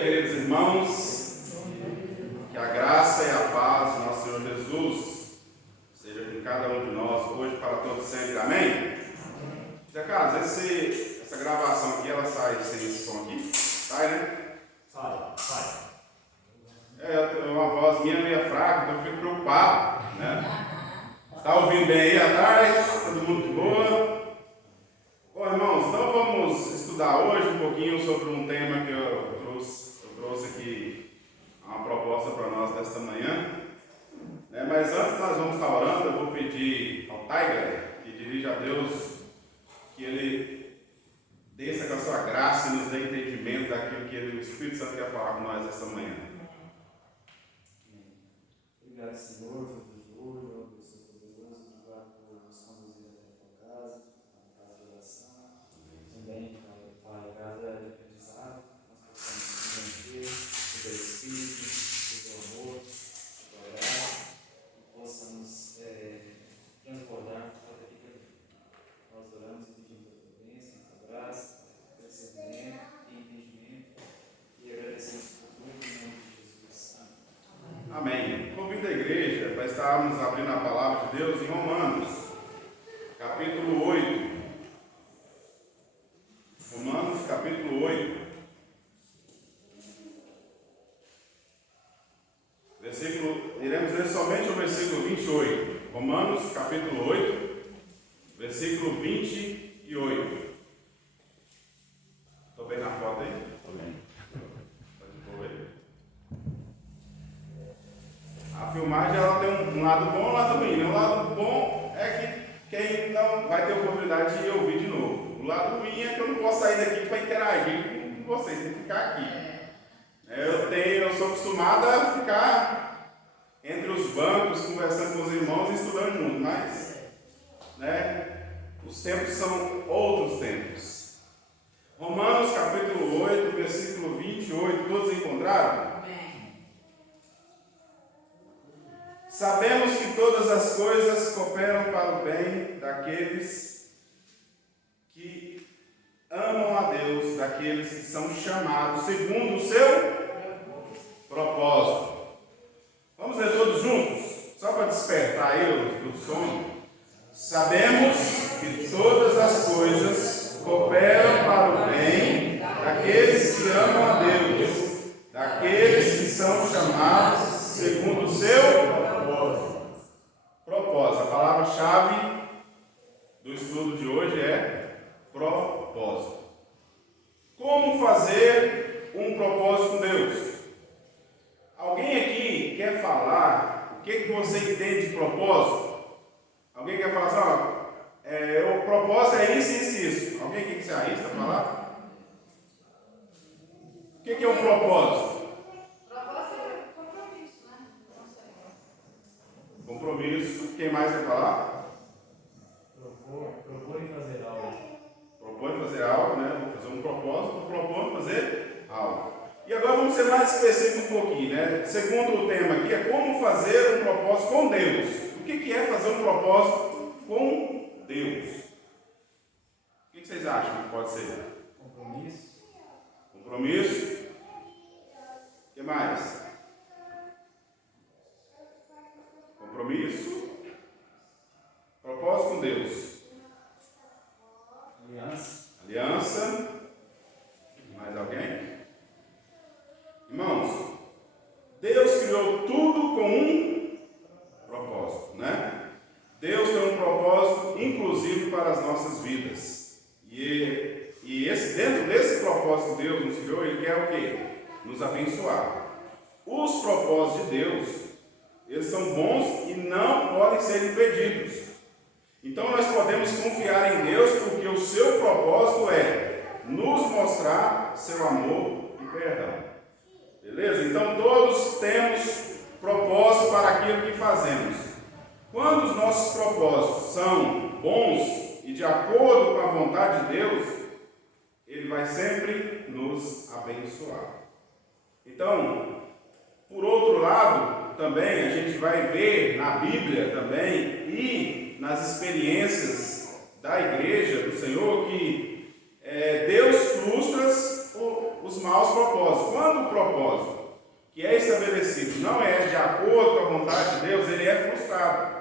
queridos irmãos, que a graça e a paz do nosso Senhor Jesus seja com cada um de nós, hoje para todos sempre, amém? Zé Carlos, essa gravação aqui, ela sai sem esse som aqui? Sai, né? Sai. Uma voz minha meio fraca, então eu fico preocupado, né? Está ouvindo bem aí atrás? Todo mundo de boa? Bom, irmãos, então vamos estudar hoje um pouquinho sobre um tema que eu trouxe aqui, uma proposta para nós desta manhã. Mas antes nós vamos estar orando, eu vou pedir ao Tiger que dirija a Deus, que Ele desça com a sua graça e nos dê entendimento daquilo que o Espírito Santo quer falar com nós esta manhã. Obrigado, Senhor, por hoje, ó Deus Todo-Poderoso, obrigado por nos conduzir até a tua casa, a casa de oração, também, Pai, a casa de aprendizado, nós possamos entender o teu Espírito, o teu amor, a tua graça, e possamos transbordar toda aqui que nós oramos e pedimos a tua bênção, a tua graça, o teu discernimento e entendimento, e agradecemos por tudo em nome de Jesus. Amém. Amém. Convido a igreja para estarmos abrindo a palavra de Deus em Romanos, capítulo 8. Romanos, capítulo 8. Iremos ler somente o versículo 28. Romanos, capítulo 8, versículo 28. Estou bem na foto aí? Estou bem. A filmagem ela tem um lado bom e um lado ruim, né? O lado bom é que quem não vai ter oportunidade de ouvir de novo. O lado ruim é que eu não posso sair daqui para interagir com vocês, tem que ficar aqui. Eu sou acostumado a ficar entre os bancos, conversando com os irmãos e estudando junto, mas os tempos são outros tempos. Romanos capítulo 8, versículo 28, todos encontraram? Sabemos que todas as coisas cooperam para o bem daqueles que amam a Deus, daqueles que são chamados segundo o seu propósito. Vamos ler todos juntos? Só para despertar eu do sono. Sabemos que todas as coisas cooperam para o bem daqueles que amam a Deus, daqueles que são chamados segundo o seu propósito. A palavra-chave do estudo de hoje é propósito. Como fazer um propósito com Deus? Alguém aqui quer falar o que você entende de propósito? Alguém quer falar assim, o propósito é isso, isso e isso. Alguém aqui que se arrisca a falar? O que é um propósito? Compromisso. Quem mais quer falar? Propõe fazer algo. Propõe fazer algo, né? Vou fazer um propósito, propõe fazer algo. E agora vamos ser mais específicos um pouquinho, né? Segundo o tema aqui é como fazer um propósito com Deus. O que é fazer um propósito com Deus? O que vocês acham que pode ser? Compromisso. Compromisso. O que mais? Compromisso. Propósito com Deus. Aliança. Mais alguém? Irmãos, Deus criou tudo com um propósito, né? Deus tem um propósito inclusive para as nossas vidas. E dentro desse propósito que Deus nos criou, Ele quer o quê? Nos abençoar. Os propósitos de Deus, eles são bons e não podem ser impedidos. Então nós podemos confiar em Deus porque o seu propósito é nos mostrar seu amor e perdão. Beleza? Então todos temos propósito para aquilo que fazemos. Quando os nossos propósitos são bons e de acordo com a vontade de Deus, Ele vai sempre nos abençoar. Então, por outro lado, também a gente vai ver na Bíblia também e nas experiências da igreja do Senhor que Deus frustra os maus propósitos. Quando o propósito que é estabelecido não é de acordo com a vontade de Deus, ele é frustrado.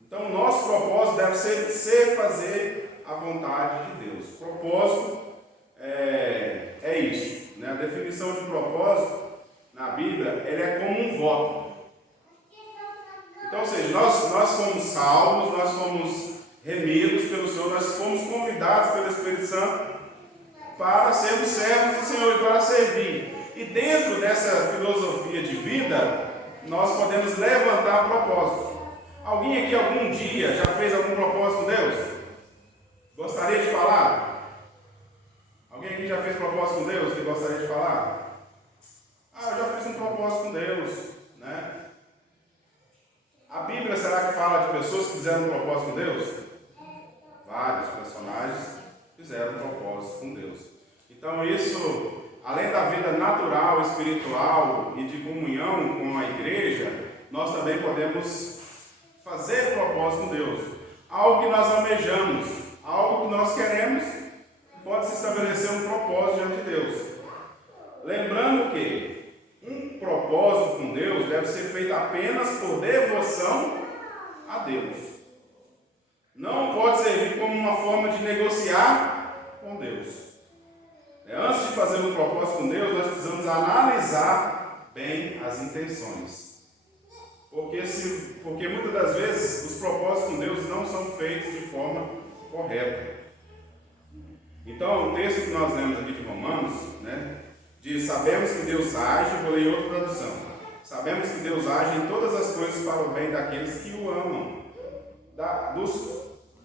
Então, o nosso propósito deve ser fazer a vontade de Deus. Propósito é isso, né? A definição de propósito na Bíblia, ele é como um voto. Então, ou seja, nós fomos salvos, nós fomos remidos pelo Senhor, nós fomos convidados pelo Espírito Santo para sermos servos do Senhor e para servir. E dentro dessa filosofia de vida, nós podemos levantar propósitos. Alguém aqui algum dia já fez algum propósito com Deus? Gostaria de falar? Alguém aqui já fez propósito com Deus que gostaria de falar? Eu já fiz um propósito com Deus, né? A Bíblia, será que fala de pessoas que fizeram um propósito com Deus? Vários personagens fizeram um propósito com Deus. Então isso, além da vida natural, espiritual e de comunhão com a igreja, nós também podemos fazer propósito com Deus. Algo que nós almejamos, algo que nós queremos, pode-se estabelecer um propósito diante de Deus. Lembrando que um propósito com Deus deve ser feito apenas por devoção a Deus. Não pode servir como uma forma de negociar com Deus. Antes de fazer um propósito com Deus, nós precisamos analisar bem as intenções. Porque muitas das vezes os propósitos com Deus não são feitos de forma correta. Então, o texto que nós lemos aqui de Romanos, né, diz: sabemos que Deus age, vou ler outra tradução. Sabemos que Deus age em todas as coisas para o bem daqueles que o amam,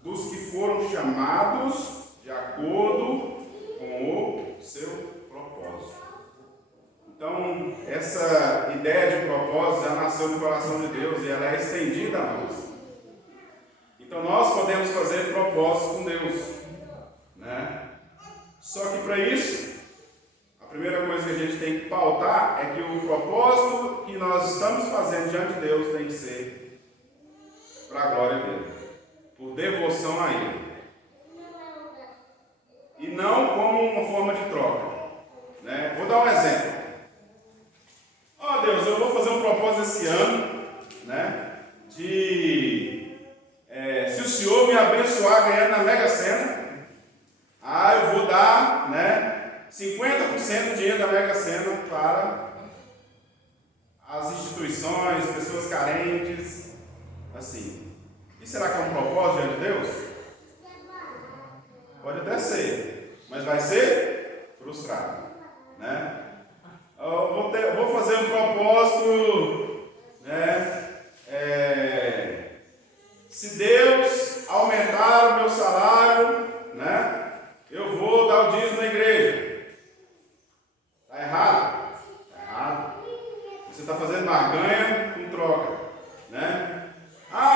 dos que foram chamados de acordo com o seu propósito. Então, essa ideia de propósito já nasceu no coração de Deus e ela é estendida a nós. Então, nós podemos fazer propósitos com Deus, né? Só que para isso, a primeira coisa que a gente tem que pautar é que o propósito que nós estamos fazendo diante de Deus tem que ser para a glória dele, por devoção a Ele. E não como uma forma de troca, né? Vou dar um exemplo. Deus, eu vou fazer um propósito esse ano, né? Se o Senhor me abençoar ganhando na Mega Sena, eu vou dar, né, 50% do dinheiro da Mega Sena para as instituições, pessoas carentes, assim. E será que é um propósito diante de Deus? Pode até ser, mas vai ser frustrado, né? Eu vou fazer um propósito, né? Se Deus aumentar o meu salário, né, eu vou dar o dízimo na igreja. Está errado? Está errado. Você está fazendo barganha com troca, né?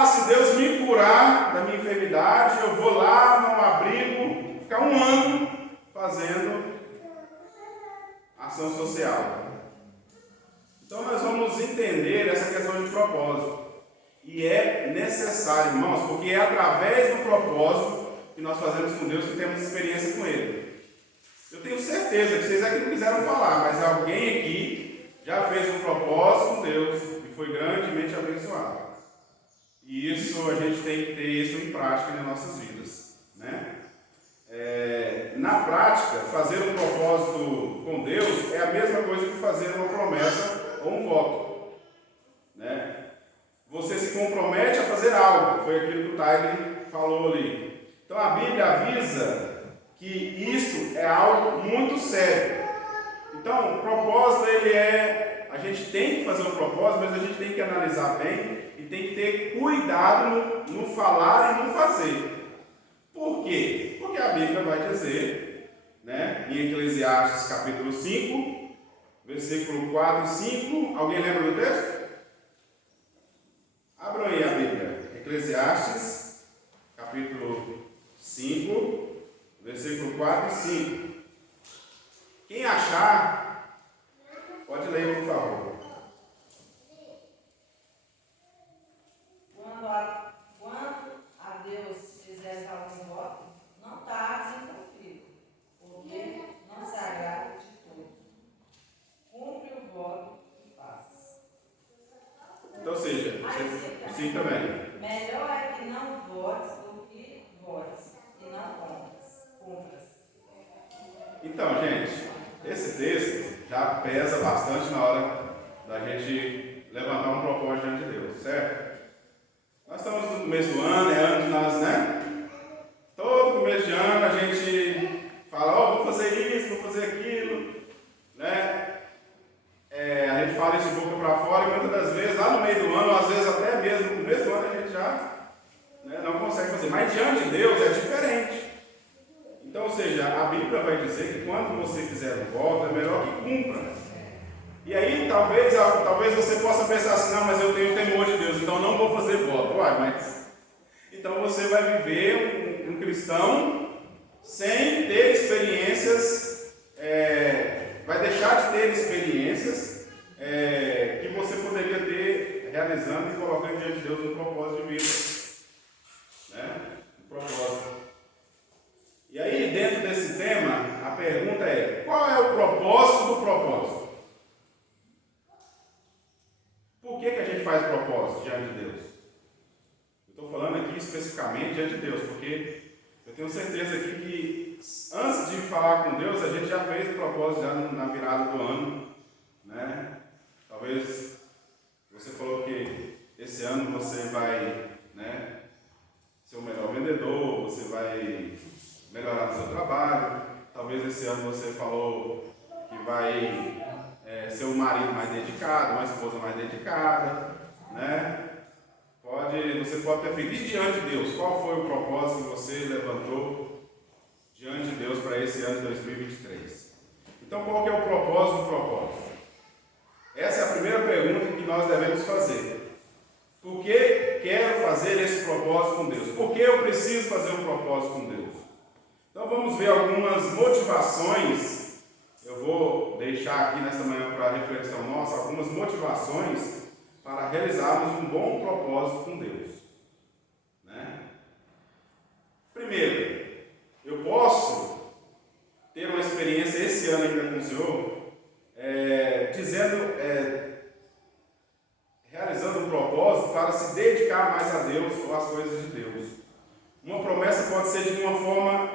Se Deus me curar da minha enfermidade, eu vou lá no abrigo, ficar um ano fazendo ação social. Então nós vamos entender essa questão de propósito. E é necessário, irmãos, porque é através do propósito que nós fazemos com Deus que temos experiência com Ele. Eu tenho certeza que vocês aqui não quiseram falar, mas alguém aqui já fez um propósito com Deus e foi grandemente abençoado. E isso, a gente tem que ter isso em prática nas nossas vidas, né? Na prática, fazer um propósito com Deus é a mesma coisa que fazer uma promessa ou um voto, né? Você se compromete a fazer algo, foi aquilo que o Tiger falou ali. Então a Bíblia avisa que isso é algo muito sério. Então o propósito, a gente tem que fazer um propósito, mas a gente tem que analisar bem e tem que ter cuidado no falar e no fazer. Por quê? Porque a Bíblia vai dizer, né, em Eclesiastes capítulo 5, versículo 4 e 5, alguém lembra do texto? Abram aí a Bíblia, Eclesiastes capítulo 5, versículo 4 e 5. Quem achar, pode ler, por favor. Quando a Deus fizeres algum voto, não tardes em cumprir, porque não se agrada de todos. pesa bastante na hora da gente levantar um propósito diante de Deus, certo? Nós estamos no começo do ano, é ano de nós, né? Todo começo de ano a gente fala, vou fazer isso, vou fazer aquilo, né? A gente fala isso de boca para fora e muitas das vezes, lá no meio do ano, às vezes até mesmo no começo do ano, a gente já não consegue fazer. Mas diante de Deus é diferente. Então, ou seja, a Bíblia vai dizer que quando você fizer o voto, é melhor que cumpra. E aí, talvez você possa pensar assim, não, mas eu tenho temor de Deus, então não vou fazer voto. Então você vai viver um cristão sem ter experiências, vai deixar de ter experiências que você poderia ter realizando e colocando diante de Deus um propósito de vida. Um propósito. E aí, dentro desse tema, a pergunta é: qual é o propósito do propósito? Por que a gente faz propósito diante de Deus? Eu estou falando aqui especificamente diante de Deus, porque eu tenho certeza aqui que antes de falar com Deus, a gente já fez o propósito já na virada do ano, né? Talvez você falou que esse ano você vai, ser o melhor vendedor, você vai melhorar no seu trabalho. Talvez esse ano você falou que vai ser um marido mais dedicado, uma esposa mais dedicada, né? Você pode ter feito diante de Deus. Qual foi o propósito que você levantou diante de Deus para esse ano de 2023? Então, qual que é o propósito do propósito? Essa é a primeira pergunta que nós devemos fazer. Por que quero fazer esse propósito com Deus? Por que eu preciso fazer um propósito com Deus? Então vamos ver algumas motivações. Eu vou deixar aqui nessa manhã para a reflexão nossa algumas motivações para realizarmos um bom propósito com Deus. Primeiro, eu posso ter uma experiência esse ano ainda com o Senhor, realizando um propósito para se dedicar mais a Deus ou às coisas de Deus. Uma promessa pode ser de uma forma,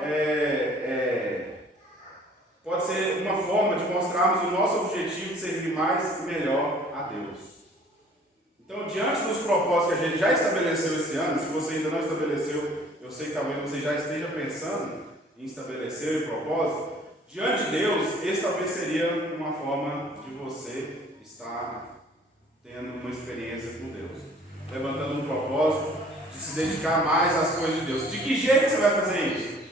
pode ser uma forma de mostrarmos o nosso objetivo de servir mais e melhor a Deus. Então, diante dos propósitos que a gente já estabeleceu esse ano, se você ainda não estabeleceu, eu sei que talvez você já esteja pensando em estabelecer o propósito, diante de Deus, esse talvez seria uma forma de você estar tendo uma experiência com Deus, levantando um propósito de se dedicar mais às coisas de Deus. De que jeito você vai fazer isso?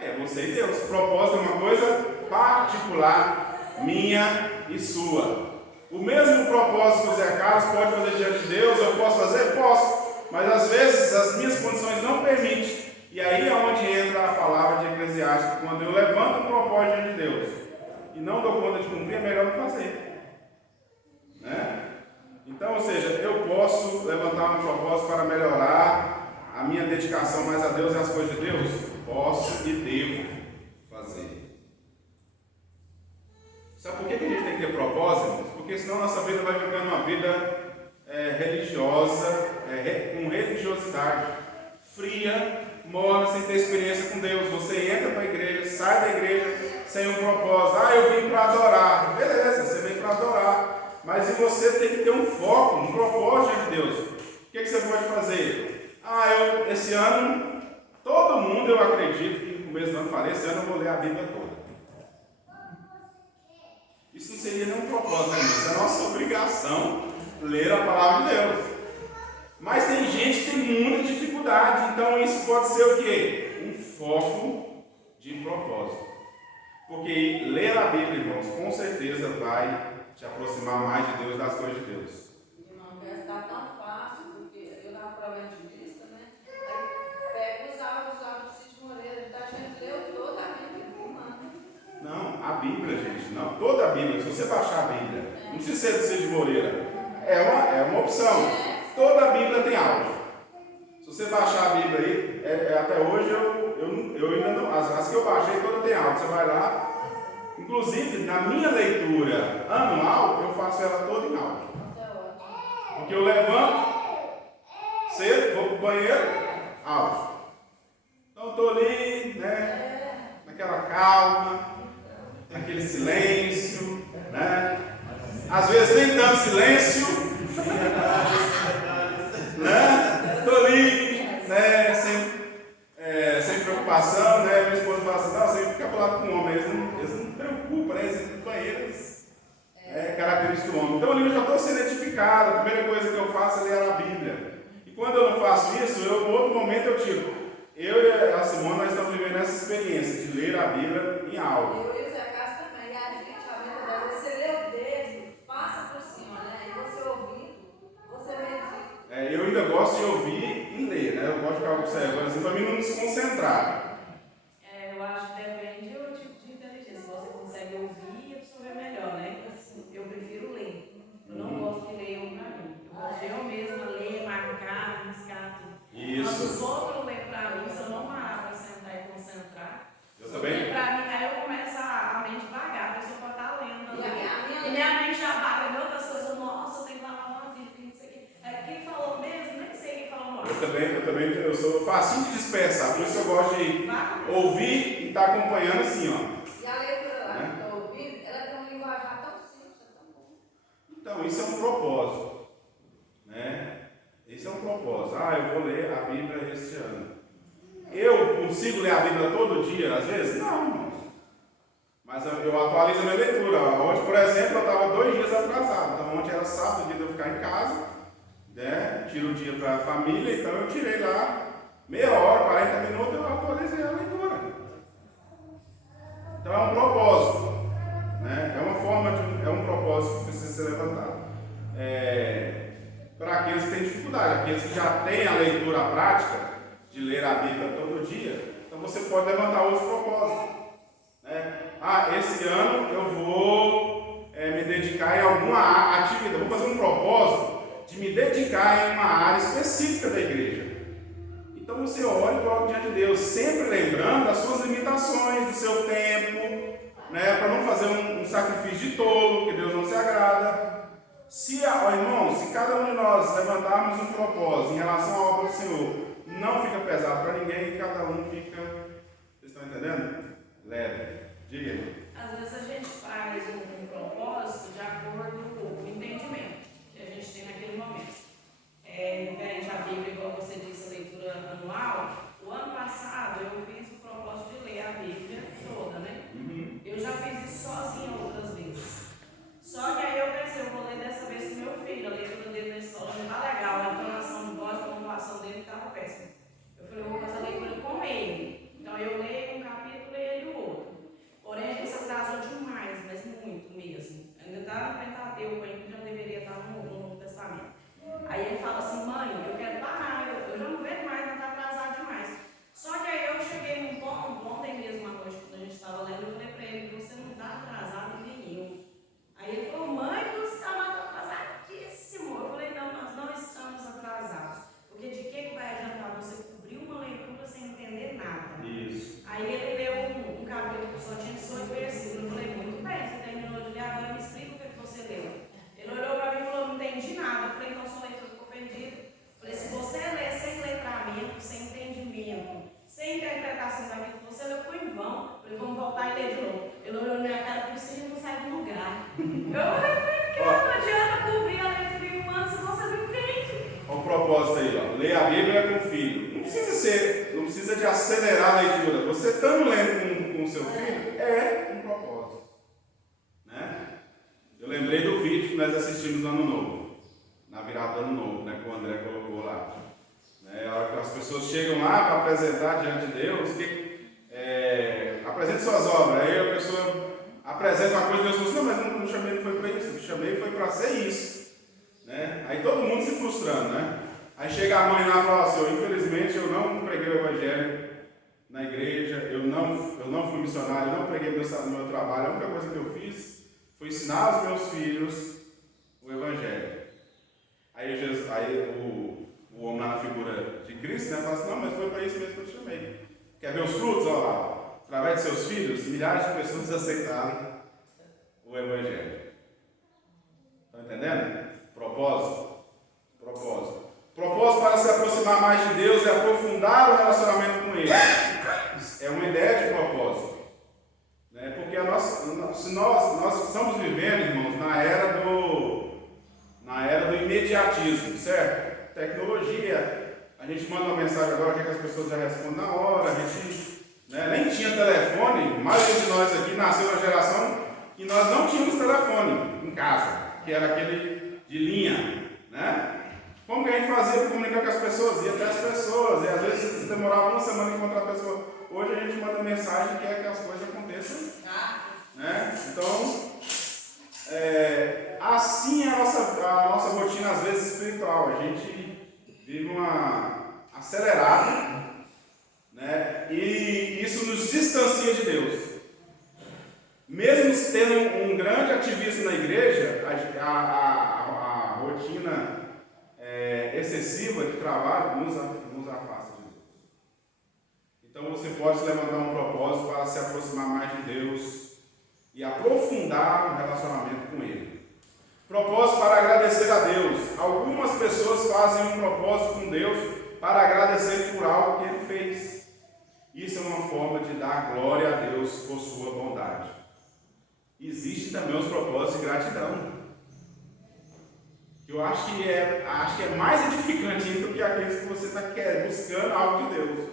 É você e Deus. O propósito é uma coisa particular, minha e sua. O mesmo propósito que o Zé Carlos pode fazer diante de Deus, eu posso fazer? Posso. Mas às vezes as minhas condições não permitem. E aí é onde entra a palavra de Eclesiastes. Quando eu levanto um propósito diante de Deus e não dou conta de cumprir, é melhor não fazer. Então, ou seja, eu posso levantar um propósito para melhorar a minha dedicação mais a Deus e às coisas de Deus? Posso e devo fazer. Sabe por que a gente tem que ter propósito? Porque senão nossa vida vai ficando uma vida religiosa, com religiosidade, fria, morna, sem ter experiência com Deus. Você entra para a igreja, sai da igreja sem um propósito. Eu vim para adorar. Beleza, você vem para adorar. Mas você tem que ter um foco, um propósito de Deus. O que você pode fazer? Esse ano, todo mundo, eu acredito que no começo do ano falei, esse ano eu vou ler a Bíblia toda. Isso não seria nenhum propósito, né? Isso é a nossa obrigação, ler a palavra de Deus. Mas tem gente que tem muita dificuldade, então isso pode ser o quê? Um foco de propósito. Porque ler a Bíblia, irmãos, com certeza vai te aproximar mais de Deus, das coisas de Deus. Irmão, deve estar tão fácil, porque eu na prova antivista, aí pego os áudios lá do Cid Moreira, a gente leu toda a Bíblia, Não, a Bíblia, gente, não, toda a Bíblia, se você baixar a Bíblia, não precisa ser do Cid Moreira, é uma opção. Toda a Bíblia tem áudio. Se você baixar a Bíblia aí, até hoje eu ainda não, as que eu baixei todas tem áudio, você vai lá. Inclusive, na minha leitura anual, eu faço ela toda em áudio. Porque eu levanto cedo, vou para o banheiro, áudio. Então, estou ali, naquela calma, naquele silêncio, Às vezes nem tanto silêncio, né? Estou ali, né? Sem preocupação, né? Minha esposa fala assim, não, você fica falando com o homem, eles não preocupam, né? Eles não conhecem. É característica do homem. Então ali eu já estou sendo edificado. A primeira coisa que eu faço é ler a Bíblia. E quando eu não faço isso, no outro momento eu tiro. Eu e a Simone, nós estamos vivendo essa experiência de ler a Bíblia em aula. Eu e o Zé Cássio também. E a gente, às vezes você lê o texto, passa por cima, né? E você ouvindo, você medita. Eu ainda gosto de ouvir e ler, né? Eu gosto de ficar observando assim, para mim não me desconcentrar. Eu acho que depende do tipo de inteligência. Você consegue ouvir e absorver melhor, né? Eu prefiro ler. Eu não gosto que leiam para mim. Eu gosto de eu mesma ler, marcar, riscar tudo. Isso. Quando os outros lêem para mim, se eu não parar para sentar e concentrar, Eu também. para mim, aí eu começo a mente vagar, a pessoa pode estar lendo. E minha mente já vaga em outras coisas. Nossa, eu tenho que falar uma vida, tem isso aqui. Quem falou mesmo? Nem sei quem falou mais. Eu sou facinho de dispersar, por isso que eu gosto de ouvir e estar acompanhando assim, ó. E a leitura lá que eu estou ouvindo, ela tem um linguajar tão simples, tão bom. Então, isso é um propósito, né? Isso é um propósito. Eu vou ler a Bíblia este ano. Eu consigo ler a Bíblia todo dia, às vezes? Não, irmãos. Mas eu atualizo a minha leitura. Ontem, por exemplo, eu estava 2 dias atrasado. Então, ontem era sábado, dia de eu ficar em casa, né? Tiro o dia para a família, então eu tirei lá meia hora, 40 minutos, eu atualizei a leitura. Então, é um propósito, né? É um propósito que precisa ser levantado. Para aqueles que têm dificuldade, aqueles que já têm a leitura prática de ler a Bíblia todo dia, então você pode levantar outros propósitos, né? Esse ano eu vou me dedicar em alguma atividade, vou fazer um propósito de me dedicar em uma área específica da igreja. Então você ora e coloca diante de Deus, sempre lembrando das suas limitações, do seu tempo, né? Para não fazer um sacrifício de tolo, que Deus não se agrada. Irmão, se cada um de nós levantarmos um propósito em relação à obra do Senhor, não fica pesado para ninguém e cada um fica, vocês estão entendendo? Leve. Diga aí. Às vezes a gente faz um propósito de acordo com o entendimento que a gente tem naquele momento. Diferente a Bíblia, igual você disse, a leitura anual. O ano passado eu fiz o propósito de ler a Bíblia toda, né? Eu já fiz isso sozinha outras vezes. Só que aí eu pensei, eu vou ler dessa vez com meu filho, a leitura dele na escola não está legal, a entonação de voz, a pontuação dele estava péssima. Eu falei, eu vou fazer a leitura com ele. Então eu leio um capítulo e ele o outro. Porém, a gente se atrasou demais, mas muito mesmo. Ainda está no Pentateuco, ainda já deveria estar no Novo Testamento. Aí ele fala assim, mãe, eu quero parar, eu já não vejo mais, não está atrasado demais. Só que aí eu cheguei num ponto, ontem mesmo à noite, quando a gente estava lendo, eu falei para ele, você não está atrasado e nem eu. Aí ele falou, mãe do céu, nós estamos atrasadíssimo. Eu falei, não, nós não estamos atrasados. Porque de que vai adiantar você cobrir uma leitura sem entender nada? Isso. Aí ele leu um capítulo que só tinha 18 versículos. Eu falei, muito bem, você terminou de ler, agora me explica o que você leu. Ele olhou para mim e falou, não entendi nada. Eu falei, então sua leitura ficou perdida. Eu falei, se você ler sem letramento, sem entendimento, sem interpretação daquilo que você leu, foi em vão. Eu falei, vamos voltar e ler de novo. Ele olhou na minha cara, por isso que a gente não sai do lugar. Eu falei, porque não adianta cobrir a leitura em um ano se você não entende. Olha o propósito aí, ó. Ler a Bíblia com o filho. Não precisa de acelerar a leitura. Você estando lendo com o seu filho, é um propósito. Né? Eu lembrei do vídeo que nós assistimos no Ano Novo. Na virada do Ano Novo, né? Que o André colocou lá. A hora que as pessoas chegam lá para apresentar diante de Deus, apresente suas obras. Aí a pessoa apresenta uma coisa e Deus fala assim, não, mas não chamei, não foi para isso. Eu chamei foi para ser isso. Né? Aí todo mundo se frustrando, né? Aí chega a mãe lá e fala assim, infelizmente eu não preguei o Evangelho na igreja, eu não fui missionário, eu não preguei no meu trabalho, a única coisa que eu fiz foi ensinar aos meus filhos o Evangelho. Aí o homem lá na figura de Cristo, né, fala assim, não, mas foi para isso mesmo que eu te chamei. Quer ver os frutos? Olha lá, através de seus filhos, milhares de pessoas aceitaram o Evangelho. Estão entendendo? Propósito. Propósito para se aproximar mais de Deus é aprofundar o relacionamento com Ele. É uma ideia de propósito. Né? Porque se nós nós estamos vivendo, irmãos, na era do imediatismo, certo? Tecnologia, a gente manda uma mensagem agora que as pessoas já respondem na hora, a gente nem tinha telefone, a maioria de nós aqui nasceu na geração que nós não tínhamos telefone em casa, que era aquele de linha, né? Como que a gente fazia para comunicar com as pessoas? Ia até as pessoas, e às vezes demorava uma semana encontrar a pessoa. Hoje a gente manda mensagem e quer que as coisas aconteçam, né? Então, assim é a nossa rotina, às vezes, espiritual. A gente vive uma acelerada, né? E isso nos distancia de Deus. Mesmo tendo um grande ativismo na igreja, a rotina excessiva de trabalho nos afasta de Deus. Então você pode se levantar um propósito para se aproximar mais de Deus e aprofundar o relacionamento com Ele. Propósito para agradecer a Deus. Algumas pessoas fazem um propósito com Deus para agradecer por algo que Ele fez. Isso é uma forma de dar glória a Deus por sua bondade. Existem também os propósitos de gratidão. Eu acho que é mais edificante do que aqueles que você está buscando algo de Deus.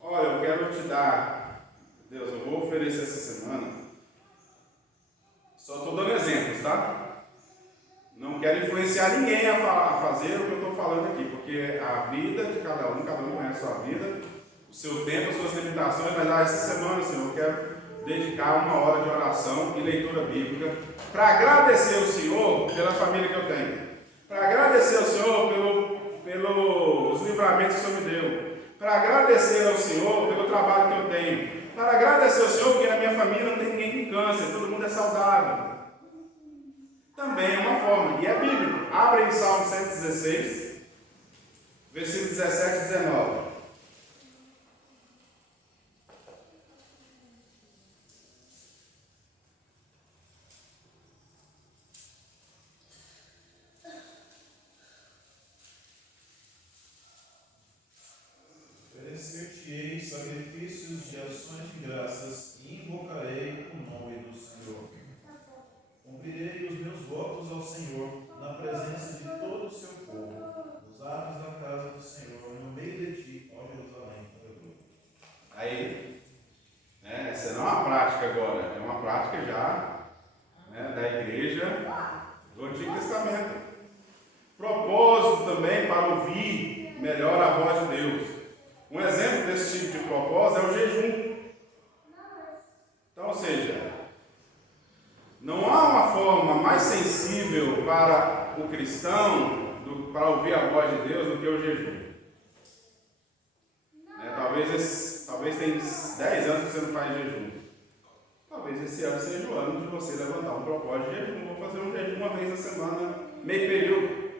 Olha, eu quero te dar, Deus, eu vou oferecer essa semana. Só estou dando exemplos, tá? Não quero influenciar ninguém a fazer o que eu estou falando aqui, porque a vida de cada um conhece a sua vida, o seu tempo, as suas limitações, mas essa semana, Senhor, eu quero dedicar uma hora de oração e leitura bíblica para agradecer ao Senhor pela família que eu tenho, para agradecer ao Senhor pelos livramentos que o Senhor me deu, para agradecer ao Senhor pelo trabalho que eu tenho, para agradecer ao Senhor porque na minha família não tem ninguém com câncer, todo mundo é saudável. Também é uma forma, e é bíblico. Abre em Salmo 116, versículo 17 e 19. Oferecer-te-ei sacrifícios de ações de graças e invocarei o nome do Senhor. Cumprirei os meus votos ao Senhor na presença de todo o seu povo, nos atos da casa do Senhor, no meio de ti, ó Jerusalém. Aí, essa não é uma prática agora, é uma prática já da igreja do Antigo Testamento. Propósito também para ouvir melhor a voz de Deus. Um exemplo desse tipo de propósito é o jejum. Então, ou seja, não há uma forma mais sensível para o cristão para ouvir a voz de Deus do que o jejum. Talvez tenha 10 anos que você não faz jejum. Talvez esse ano seja o ano de você levantar um propósito de jejum. Vou fazer um jejum uma vez na semana, meio período.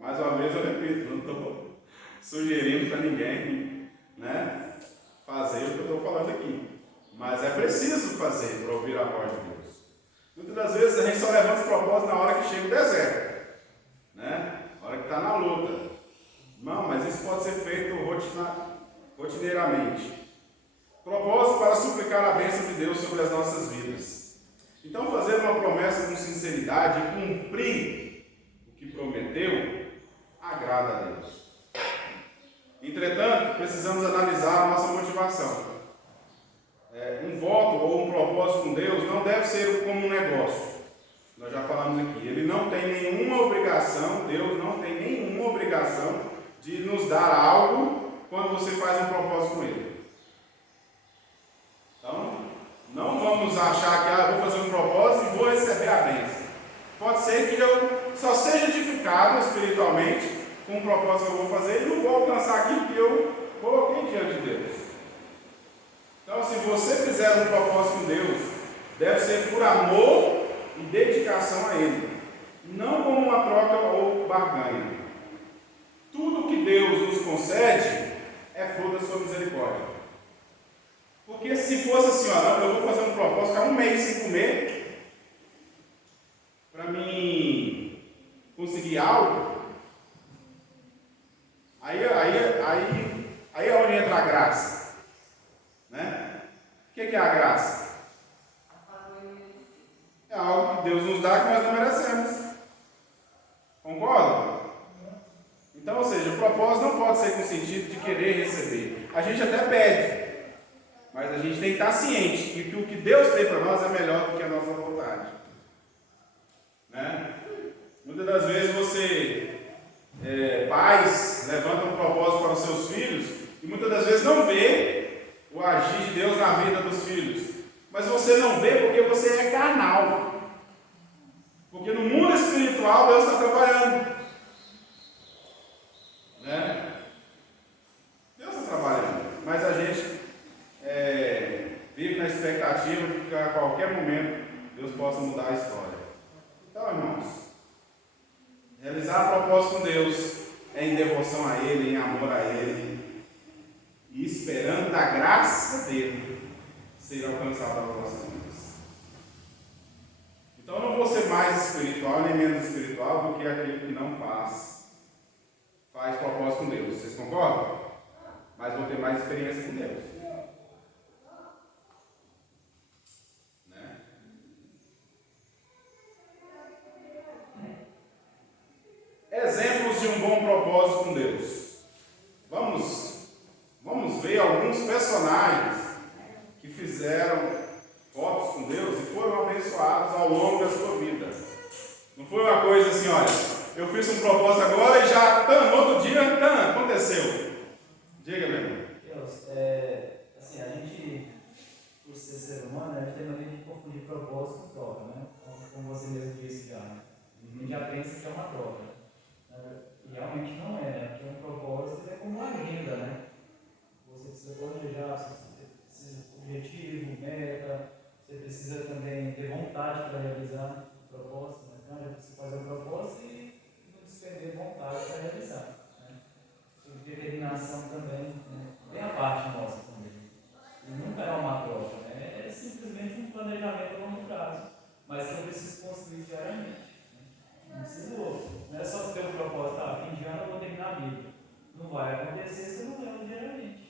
Mais uma vez eu repito, não estou sugerindo para ninguém fazer o que eu estou falando aqui. Mas é preciso fazer para ouvir a voz de Deus. Muitas das vezes a gente só levanta os propósitos na hora que chega o deserto. Na hora que está na luta. Não, mas isso pode ser feito rotineiramente. Propósito para suplicar a bênção de Deus sobre as nossas vidas. Então, fazer uma promessa com sinceridade e cumprir o que prometeu, agrada a Deus. Entretanto, precisamos analisar a nossa motivação. Um voto ou um propósito com Deus não deve ser como um negócio. Nós já falamos aqui. Ele não tem nenhuma obrigação, Deus não tem nenhuma obrigação de nos dar algo quando você faz um propósito com Ele. Então, não vamos achar que vou fazer um propósito e vou receber a bênção. Pode ser que eu só seja edificado espiritualmente com o propósito que eu vou fazer e não vou alcançar aquilo que eu coloquei diante de Deus. Então, se você fizer um propósito com Deus, deve ser por amor e dedicação a Ele, não como uma troca ou barganha. Tudo que Deus nos concede é fruto da sua misericórdia. Porque se fosse assim, eu vou fazer um propósito, ficar um mês sem comer, para mim conseguir algo, aí é onde entra a graça. O que é a graça? que Deus nos dá que nós não merecemos. Concorda? Então, ou seja, o propósito não pode ser com o sentido de querer receber. A gente até pede, mas a gente tem que estar ciente de que o que Deus tem para nós é melhor do que a nossa vontade. Né? Muitas das vezes pais levantam um propósito para os seus filhos e muitas das vezes não vê o agir de Deus na vida dos filhos. Mas você não vê porque você é carnal. Porque no mundo espiritual Deus está trabalhando. Né? Deus está trabalhando. Mas a gente vive na expectativa de que a qualquer momento Deus possa mudar a história. Então, irmãos, realizar propósito com Deus é em devoção a Ele, em amor a Ele e esperando da graça dele ser alcançado nas nossas vidas. Então, eu não vou ser mais espiritual nem menos espiritual do que aquele que não faz propósito com Deus. Vocês concordam? Mas vou ter mais experiência com Deus. Né? Exemplos de um bom propósito com Deus. Vamos ver alguns personagens que fizeram votos com Deus e foram abençoados ao longo da sua vida. Não foi uma coisa assim, olha, eu fiz um propósito agora e já, no outro dia, aconteceu. Diga, meu irmão. Deus, assim, a gente, por ser ser humano, a gente tem mania de confundir propósito com troca, né? Como você mesmo disse já. A gente já pensa que é uma troca. E realmente não é, né? Porque um propósito é como uma agenda, né? Você precisa planejar, você precisa de objetivo, meta, você precisa também ter vontade para realizar o propósito, né? Então, você precisa fazer um propósito e não despender vontade para realizar, né? Determinação também, né? Tem a parte nossa também. E nunca é uma troca, né? É simplesmente um planejamento a longo prazo, mas que eu preciso construir diariamente. Não é só ter um propósito, fim de ano eu vou terminar a Bíblia. Não vai acontecer se eu não levo diariamente.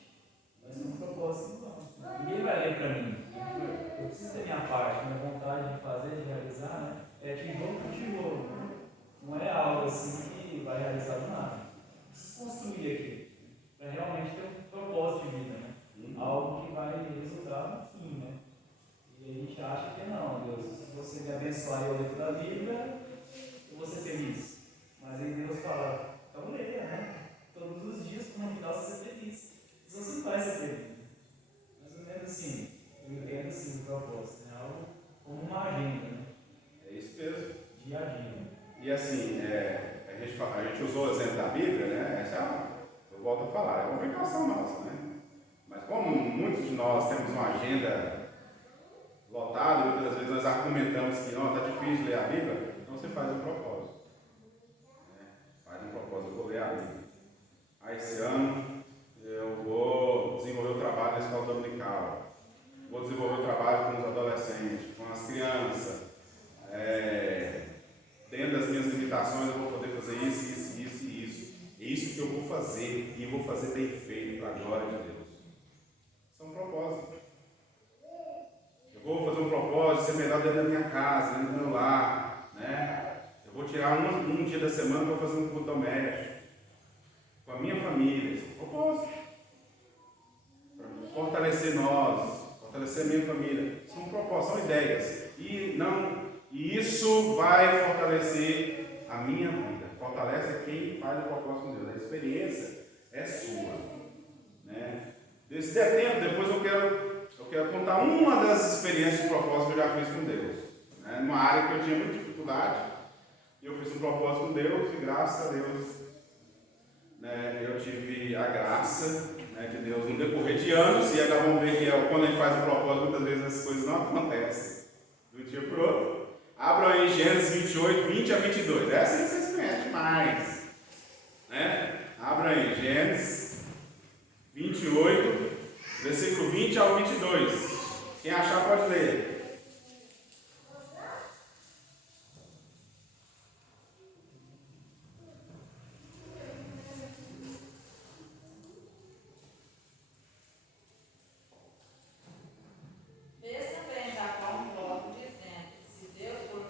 Mas é um propósito não. Ninguém vai ler para mim. Eu preciso ter minha parte, minha vontade de fazer, de realizar, né? É tijolo por tijolo. Não é algo assim que vai realizar do nada. Preciso construir aqui, para realmente ter um propósito de vida, né? Algo que vai resultar no fim, né? E a gente acha que não, Deus, se você me abençoar e eu ler toda a Bíblia, eu vou ser feliz. Mas aí Deus fala, então leia, né? Todos os dias, para no final você ser feliz. Senão você não vai ser feliz. Mais ou menos assim, eu entendo assim o propósito, né? Algo como uma agenda, né? É isso mesmo. Dia a dia. E assim, a gente usou o exemplo da Bíblia, né? Eu volto a falar, é uma obrigação nossa, né? Mas como muitos de nós temos uma agenda lotada, muitas vezes nós argumentamos que não, está difícil de ler a Bíblia, então você faz um propósito. Né? Faz um propósito, eu vou ler a Bíblia. Esse ano eu vou desenvolver o trabalho na escola dominical, vou desenvolver o trabalho com os adolescentes, com as crianças. Dentro das minhas limitações eu vou poder fazer isso. É isso que eu vou fazer e vou fazer bem feito para a glória de Deus. Isso é um propósito. Eu vou fazer um propósito de ser melhor dentro da minha casa, dentro do meu lar, né? Eu vou tirar um dia da semana para fazer um culto doméstico com a minha família. Isso é um propósito. Para fortalecer nós, fortalecer a minha família. São propósitos, são ideias. E isso vai fortalecer a minha vida. Fortalece quem faz o propósito com Deus. A experiência é sua. Né? Se der tempo, depois eu quero contar uma das experiências de propósito que eu já fiz com Deus. Né? Numa área que eu tinha muita dificuldade, eu fiz um propósito com Deus e graças a Deus, né, eu tive a graça, né, de Deus no decorrer de anos, e ainda vamos ver que quando a gente faz um propósito, muitas vezes essas coisas não acontecem de um dia para o outro. Abram aí Gênesis 28, 20 a 22. Essa aí vocês conhecem mais. Né? Abram aí Gênesis 28, versículo 20 ao 22. Quem achar pode ler. Fez também Jacó um voto, dizendo: se Deus for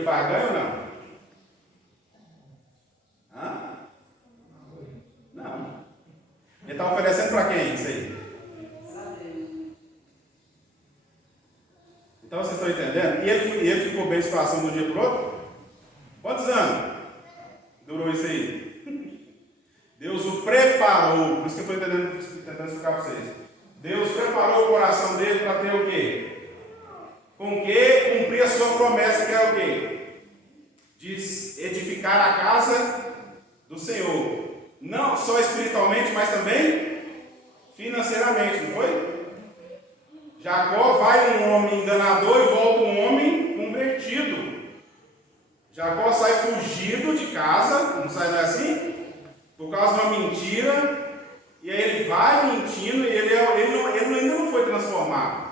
foi barganha ou não? Hã? Não. Ele está oferecendo para quem isso aí? Então vocês estão entendendo? E ele ficou bem em situação de um dia para o outro? Quantos anos durou isso aí? Deus o preparou, por isso que eu estou tentando explicar para vocês. Deus preparou o coração dele para ter o quê? Com que cumprir a sua promessa, que é o quê? De edificar a casa do Senhor. Não só espiritualmente, mas também financeiramente, não foi? Jacó vai um homem enganador e volta um homem convertido. Jacó sai fugido de casa, não sai assim? Por causa de uma mentira. E aí ele vai mentindo e ele ainda não foi transformado.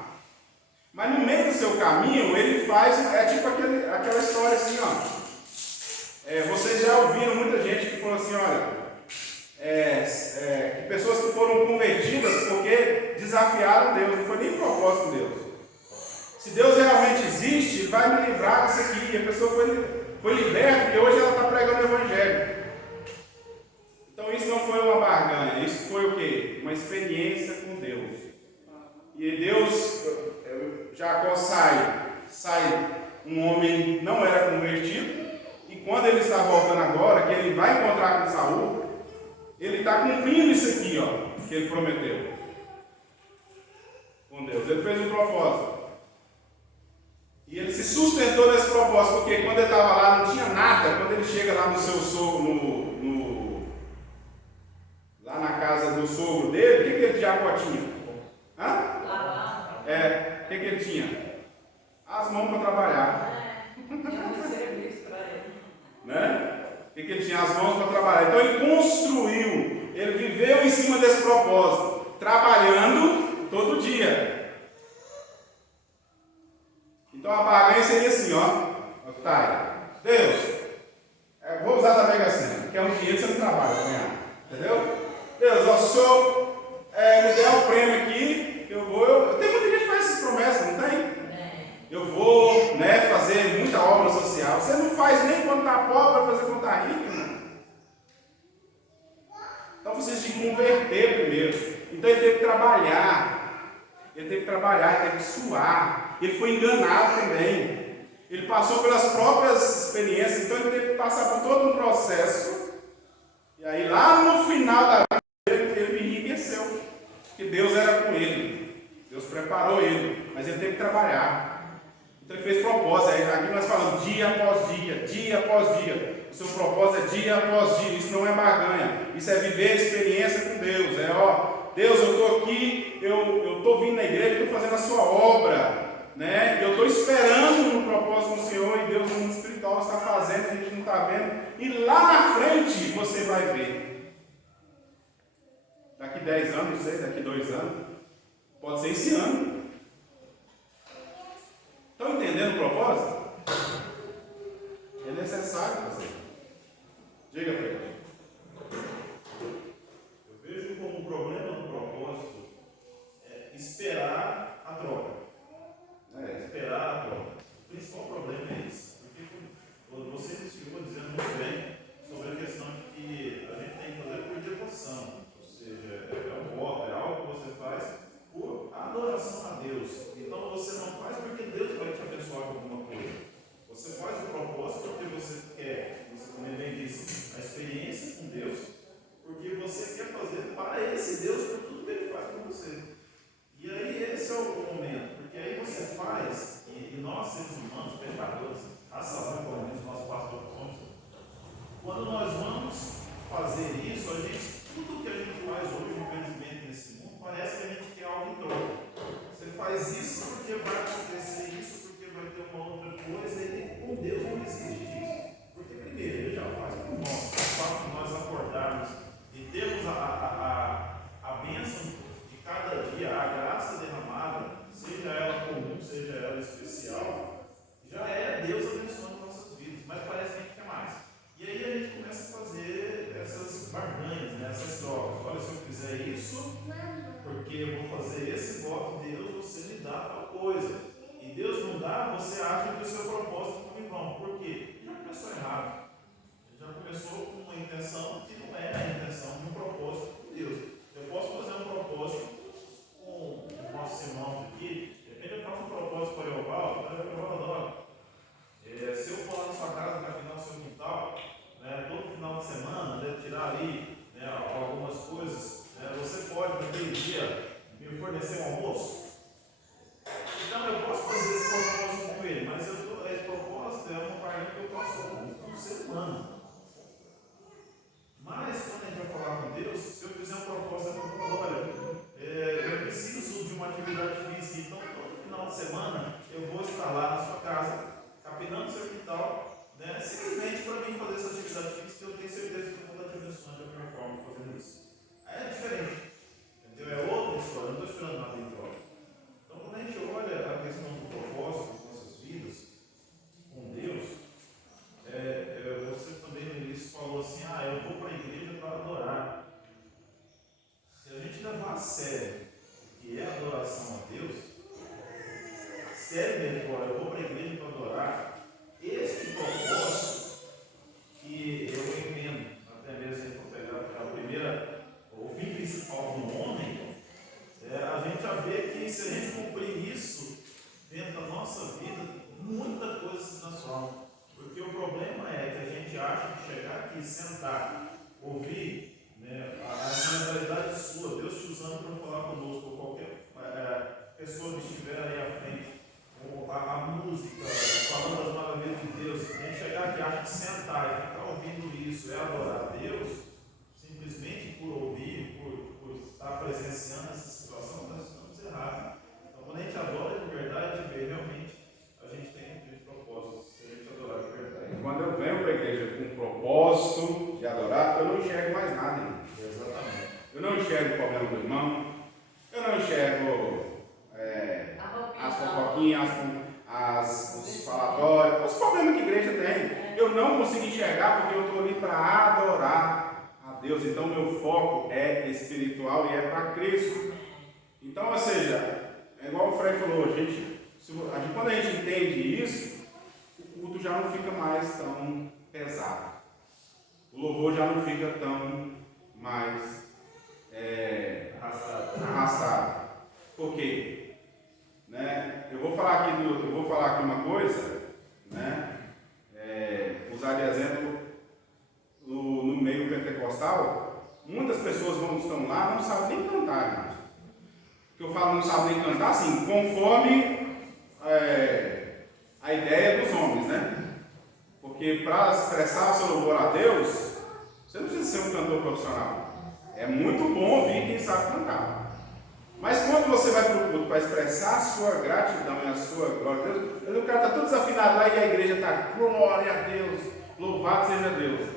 Mas no meio do seu caminho, ele faz, é tipo aquela história assim, ó. Vocês já ouviram muita gente que falou assim, olha, pessoas que foram convertidas porque desafiaram Deus, não foi nem propósito de Deus. Se Deus realmente existe, Ele vai me livrar disso aqui. A pessoa foi liberta e hoje ela está pregando o Evangelho. Então isso não foi uma barganha, isso foi o quê? Uma experiência com Deus. E Deus, Jacó sai um homem não era convertido, e quando ele está voltando agora, que ele vai encontrar com Saul, ele está cumprindo isso aqui, ó, que ele prometeu com Deus. Ele fez um propósito. E ele se sustentou nesse propósito, porque quando ele estava lá não tinha nada. Quando ele chega lá no seu sogro, lá na casa do sogro dele, o que ele Jacó tinha? Hã? O que ele tinha? As mãos para trabalhar. Tinha um serviço para ele. Né? O que ele tinha? As mãos para trabalhar. Então ele construiu, ele viveu em cima desse propósito, trabalhando todo dia. Então a barganha seria assim, ó. Deus, vou usar da Mega Sena, que é um dinheiro que você não trabalha para ganhar. Entendeu? Deus, ó, se o senhor me der um prêmio aqui, eu vou. Tem muita gente que faz essas promessas, não tem? Eu vou, fazer muita obra social. Você não faz nem quando está pobre, vai fazer quando está rico, irmão. Então você tem que converter primeiro. Então ele teve que trabalhar. Ele teve que suar. Ele foi enganado também. Ele passou pelas próprias experiências, então ele teve que passar por todo um processo. E aí lá no final da vida ele enriqueceu. Porque Deus era com ele. Deus preparou ele. Mas ele teve que trabalhar. Então ele fez propósito. Aqui nós falamos dia após dia, dia após dia. O seu propósito é dia após dia. Isso não é barganha. Isso é viver a experiência com Deus. Deus, eu estou aqui, eu estou vindo na igreja, estou fazendo a sua obra. Eu estou esperando no propósito do Senhor e Deus no mundo espiritual está fazendo, a gente não está vendo. E lá na frente você vai ver. Daqui 10 anos, não sei, daqui 2 anos. Pode ser esse ano. Estão entendendo o propósito? É necessário fazer. Diga para ele. Eu vejo como um problema do propósito esperar a troca. Esperar a troca. O principal problema é isso. Porque você ficou dizendo muito bem sobre a questão de que a gente tem que fazer por devoção. Ou seja, é um voto, é algo que você faz por adoração a Deus. Então você não faz porque Deus vai te abençoar com alguma coisa. Você faz o propósito porque você quer, você como bem disse, a experiência com Deus, porque você quer fazer para esse Deus por tudo que Ele faz com você. E aí esse é o momento, porque aí você faz, e nós seres humanos, pecadores, a salvar como diz o nosso pastor Thompson, quando nós vamos fazer isso, tudo que a gente faz hoje, infelizmente, nesse mundo, parece que a gente quer algo em troca. Você faz isso porque vai acontecer isso, porque vai ter uma outra coisa, e com Deus não existe isso. Porque primeiro, Ele já faz por nós, o fato de nós acordarmos e termos a bênção de cada dia, a graça derramada, seja ela comum, seja ela especial, já é Deus abençoando nossas vidas, mas parece que a gente quer mais. E aí a gente começa a fazer essas barganhas, essas trocas. Olha, se eu fizer isso, porque eu vou fazer esse voto, Deus, você me dá tal coisa. E Deus não dá, você acha que o seu propósito foi em vão. Por quê? tal, né? Simplesmente para mim fazer essa atividade física, eu tenho certeza que eu vou estar te abençoando de alguma forma fazendo isso. Aí é diferente, entendeu? É outra história, eu não estou esperando nada em troca. Então, quando a gente olha a questão do propósito das nossas vidas com Deus, você também no início falou assim, eu vou para a igreja para adorar. Se a gente levar a sério o que é adoração a Deus, sério mesmo, eu vou para a igreja para adorar, este propósito que eu entendo, até mesmo se for pegar o fim principal do homem, a gente já vê que se a gente cumprir isso dentro da nossa vida, muita coisa se transforma. Porque o problema é que a gente acha que chegar aqui, sentar, ouvir, né, a mentalidade sua, Deus te usando para falar conosco, ou qualquer pessoa que estiver aí à frente, ou a música, falando das maravilhas de Deus, a gente chegar aqui, acha que sentar e ficar ouvindo isso é adorar a Deus, simplesmente por ouvir, por estar presenciando essa situação, nós estamos errados. Então, quando a gente adora de verdade, realmente a gente tem um propósito, se a gente adorar de verdade. Quando eu venho para a igreja com o propósito de adorar, eu não enxergo mais nada, irmão. Exatamente. Eu não enxergo o problema do irmão, eu não enxergo as fofoquinhas, os falatórios, os problemas que a igreja tem. Eu não consigo enxergar porque eu estou ali para adorar a Deus. Então, meu foco é espiritual e é para Cristo. Então, ou seja, é igual o Fred falou, quando a gente entende isso, o culto já não fica mais tão pesado. O louvor já não fica tão mais arrastado. Por quê? Né? Eu vou falar aqui uma coisa, né? Usar de exemplo no meio pentecostal, muitas pessoas estão lá, não sabem nem cantar, irmãos. Que eu falo não sabem nem cantar, assim, conforme a ideia dos homens, né? Porque para expressar o seu louvor a Deus, você não precisa ser um cantor profissional. É muito bom ouvir quem sabe cantar. Mas quando você vai para o culto para expressar a sua gratidão e a sua glória a Deus, o cara está todo desafinado lá e a igreja está, glória a Deus, louvado seja Deus.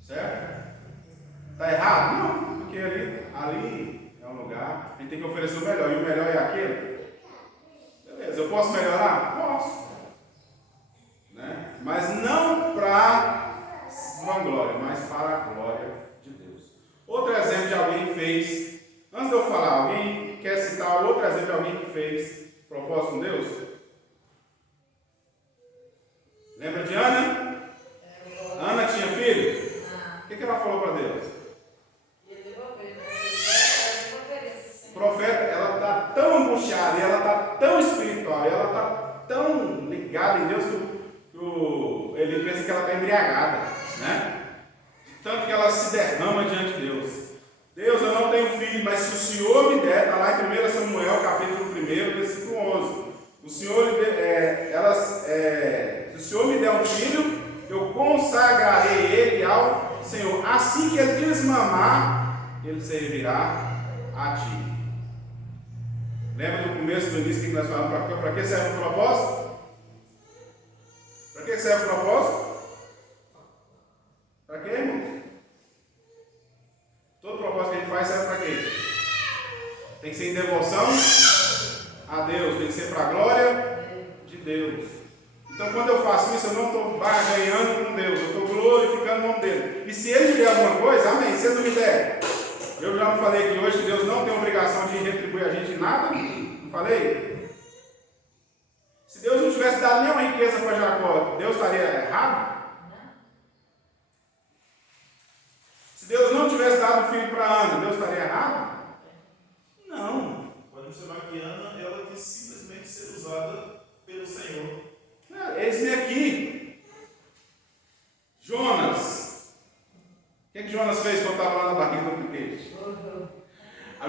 Certo? Está errado? Não, porque ali é um lugar, a gente tem que oferecer o melhor, e o melhor é aquele. Beleza, eu posso melhorar? Posso. Né? Mas não para vanglória, mas para a glória de Deus. Outro exemplo de alguém que fez. Antes de eu falar, alguém quer citar outro exemplo de alguém que fez propósito com Deus? Lembra de Ana? Ana tinha filho? O que ela falou para Deus? Profeta, ela está tão angustiada, ela está tão espiritual, ela está tão ligada em Deus que ele pensa que ela está embriagada, né? Tanto que ela se derrama diante de Deus. Deus, eu não tenho filho, mas se o Senhor me der, está lá em 1 Samuel, capítulo 1, versículo 11. O Senhor, se o Senhor me der um filho, eu consagrarei ele ao Senhor. Assim que ele desmamar, ele servirá a ti. Lembra do começo, do início que nós falamos? Para que serve o propósito? Para que serve o propósito? Para quê, irmãos? Todo propósito que a gente faz serve para quê? Tem que ser em devoção a Deus, tem que ser para a glória de Deus. Então, quando eu faço isso, eu não estou barganhando com Deus, eu estou glorificando o nome dele. E se ele me der alguma coisa, amém. Se ele não me der, eu já não falei aqui hoje que Deus não tem obrigação de retribuir a gente em nada? Não falei? Se Deus não tivesse dado nenhuma riqueza para Jacó, Deus estaria errado? Se Deus não tivesse dado filho para Ana, Deus estaria errado? Não. Quando você vai que Ana, ela quis simplesmente ser usada pelo Senhor. Esse aqui, Jonas. O que Jonas fez quando estava lá na barriga do peixe?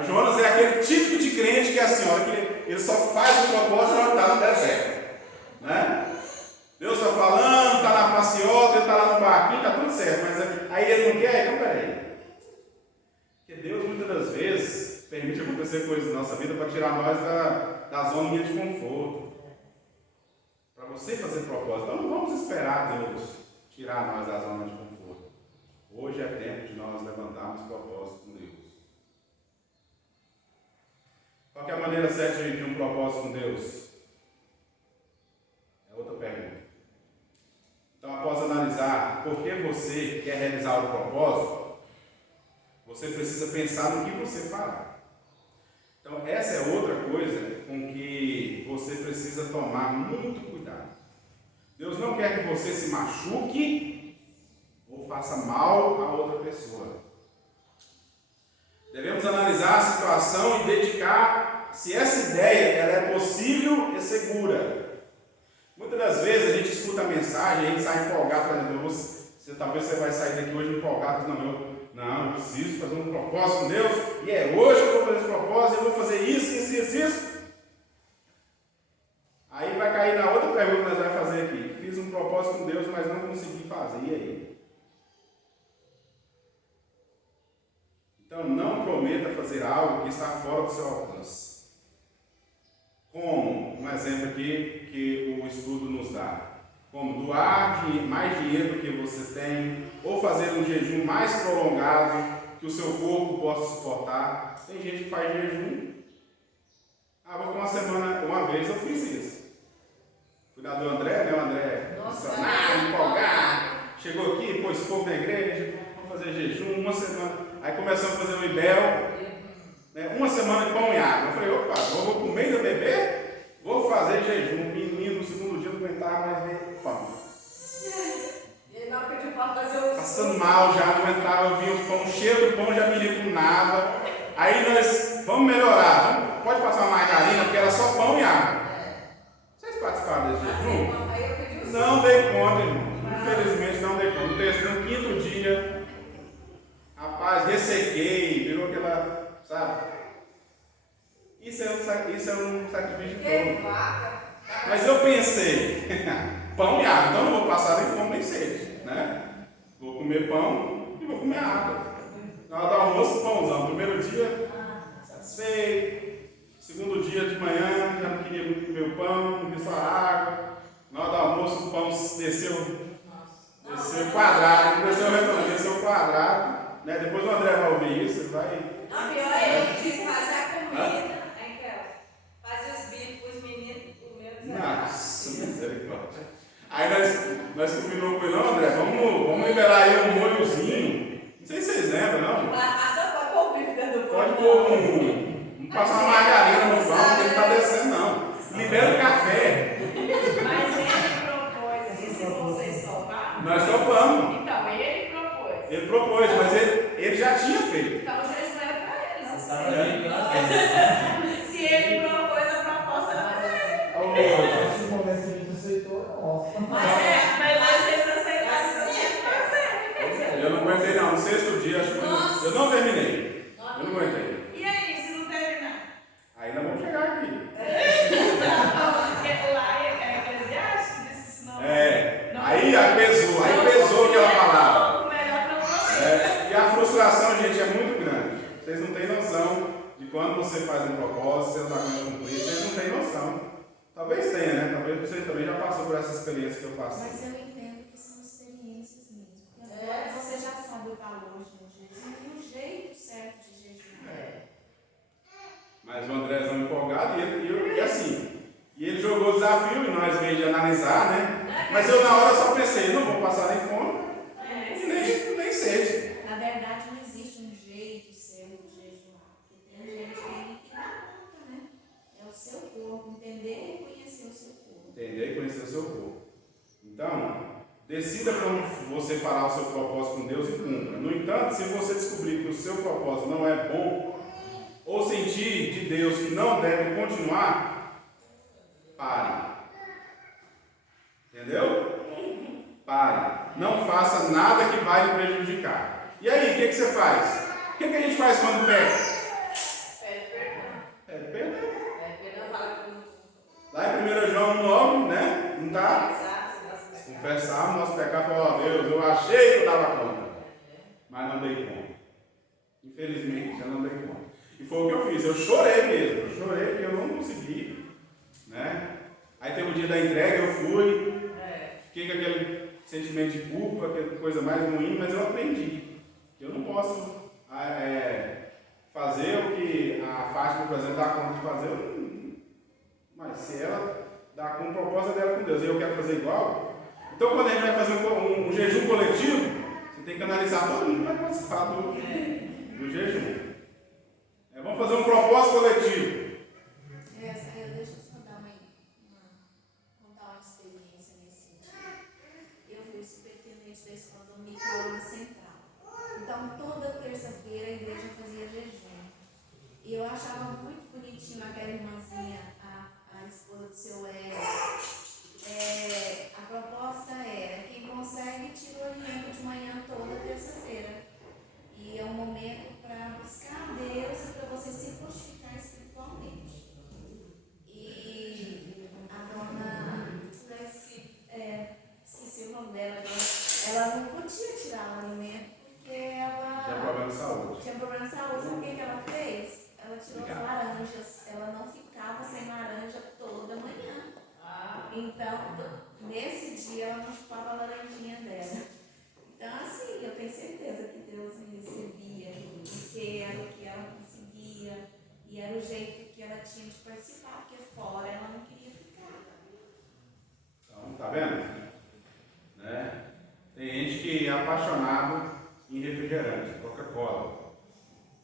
Jonas é aquele tipo de crente que é assim, olha, que ele só faz o propósito quando está no deserto. Né? Deus está falando, está na maciota, ele está lá no barquinho, está tudo certo, mas aí ele não quer, então peraí. Porque Deus muitas das vezes permite acontecer coisas na nossa vida para tirar nós da zona de conforto. Para você fazer propósito. Então não vamos esperar Deus tirar nós da zona de conforto. Hoje é tempo de nós levantarmos propósito com Deus. Qual que é a maneira certa de um propósito com Deus? É outra pergunta. Então, após analisar por que você quer realizar o propósito, você precisa pensar no que você fará. Então, essa é outra coisa com que você precisa tomar muito cuidado. Deus não quer que você se machuque ou faça mal a outra pessoa. Devemos analisar a situação e dedicar se essa ideia ela é possível e segura. Muitas das vezes a gente escuta a mensagem, a gente sai empolgado, por exemplo, talvez você vai sair daqui hoje empolgado, eu preciso fazer um propósito com Deus, e é hoje que eu vou fazer esse propósito, eu vou fazer isso. Aí vai cair na outra pergunta que nós vamos fazer aqui. Fiz um propósito com Deus, mas não consegui fazer, e aí? Então não prometa fazer algo que está fora do seu alcance. Como um exemplo aqui que o estudo nos dá. Como doar mais dinheiro do que você tem, ou fazer um jejum mais prolongado que o seu corpo possa suportar. Tem gente que faz jejum. Vou com uma semana, uma vez eu fiz isso. Fui dar do André, né? O André, missionário, empolgado. Chegou aqui, pôs fogo na igreja, vamos fazer jejum, uma semana. Aí começamos a fazer o Ibel, né? Uma semana de pão e água. Eu falei, opa, vou comer e ainda beber? Vou fazer jejum. O menino, no segundo dia, não aguentava mais ver pão. Ele não pediu para fazer o... Passando mal já, não aguentava, eu via o pão, cheio do pão, já me repunava. Aí nós, vamos melhorar, pode passar uma margarina, porque era só pão e água. Vocês participaram desse jejum? Não dei conta, irmão. Infelizmente não dei conta. No quinto dia, rapaz, ressequei, virou aquela, sabe? Isso é um sacrifício de todo. Mas eu pensei, pão e água, então não vou passar nem fome nem sede, né? Vou comer pão e vou comer água. Na hora do almoço, pãozão. Primeiro dia, satisfeito. Segundo dia de manhã, já não queria muito comer o pão, comi só água. Na hora do almoço, o pão desceu quadrado, desceu quadrado. Né? Depois o André vai ouvir isso, vai... Não, pior é ele de fazer a comida, fazer os bifes, os meninos, comer. Nossa, misericórdia. Aí nós combinamos com ele, não, André, vamos liberar aí um molhozinho. Não sei se vocês lembram, não? Pode pôr o bife dentro do pão. Pode pôr não passar uma margarina no pão, porque ele está descendo, não. Libera o café. Mas ele propôs, e se vocês toparam? Nós topamos. Então, ele propôs. Ele propôs, mas ele já tinha feito. Então, o jejum era para ele, não Você estava sei. brincando. Se ele propôs a proposta, era para ele. Nesse momento a gente aceitou, nossa. Mas vocês aceitaram, eu tinha que fazer. Eu não aguentei, não. No sexto dia, acho que eu não terminei. Eu não aguentei. E aí, se não terminar? Ainda vamos chegar aqui. Porque lá é Eclesiastes, disse isso não. Aí pesou aquela palavra. O melhor para o E a frustração, gente, é muito grande. Vocês não têm noção de quando você faz um propósito, você não está conseguindo cumprir, vocês não têm noção. Talvez tenha, né? Talvez você também já passou por essa experiência que eu passei. Mas eu entendo que são experiências mesmo. Porque agora você já sabe o valor de um jejum e o jeito certo de jejuar. Mas o Andrézão empolgado e assim. E ele jogou o desafio e nós veio de analisar, né? Mas eu na hora só pensei, não vou passar nem fome e nem sede. Na verdade, não existe um jeito certo de jejuar. Porque tem gente que dá conta, né? É o seu corpo. Entender e conhecer o seu corpo. Entender e conhecer o seu corpo. Então, decida como você fará o seu propósito com Deus e cumpra. No entanto, se você descobrir que o seu propósito não é bom, ou sentir de Deus que não deve continuar, pare. Entendeu? Pare. Não faça nada que vai lhe prejudicar. E aí, o que você faz? O que a gente faz quando peca? Pede perdão. Pede perdão. Pede perdão, fala com... Lá em 1 João 9, né? Não está? Confessar o nosso pecado e falar, Deus, eu achei que eu estava conta, mas não dei conta. Infelizmente, já não dei conta. E foi o que eu fiz, eu chorei mesmo, eu chorei porque eu não consegui, né? Aí teve o dia da entrega, eu fui, É. fiquei com aquele sentimento de culpa, aquela coisa mais ruim, mas eu aprendi. Eu não posso fazer o que a Fátima, por exemplo, dá conta de fazer, mas se ela dá com o propósito dela com Deus e eu quero fazer igual, então quando a gente vai fazer um jejum coletivo, você tem que analisar todo mundo que vai participar do jejum. Vamos fazer um propósito coletivo. Deixa eu só dar contar uma experiência nesse sentido. Eu fui superintendente da escola dominical no Central. Então, toda terça-feira a igreja fazia jejum. E eu achava muito bonitinho aquela irmãzinha, a esposa do seu Hélio. A proposta era: quem consegue, tira o alimento de manhã toda terça-feira. E é um momento para buscar a Deus e para você se fortificar espiritualmente. E a dona, esqueci o nome dela agora, ela não podia tirar o alimento porque ela Tinha problema de saúde. Tinha problema de saúde. Sabe o que ela fez? Ela tirou as laranjas. Ela não ficava sem laranja toda manhã. Então, nesse dia, ela não chupava a laranjinha dela. Então, assim, eu tenho certeza que Deus me recebia, porque era o que ela conseguia e era o jeito que ela tinha de participar, porque fora ela não queria ficar. Então, tá vendo? Né? Tem gente que é apaixonado em refrigerante, Coca-Cola.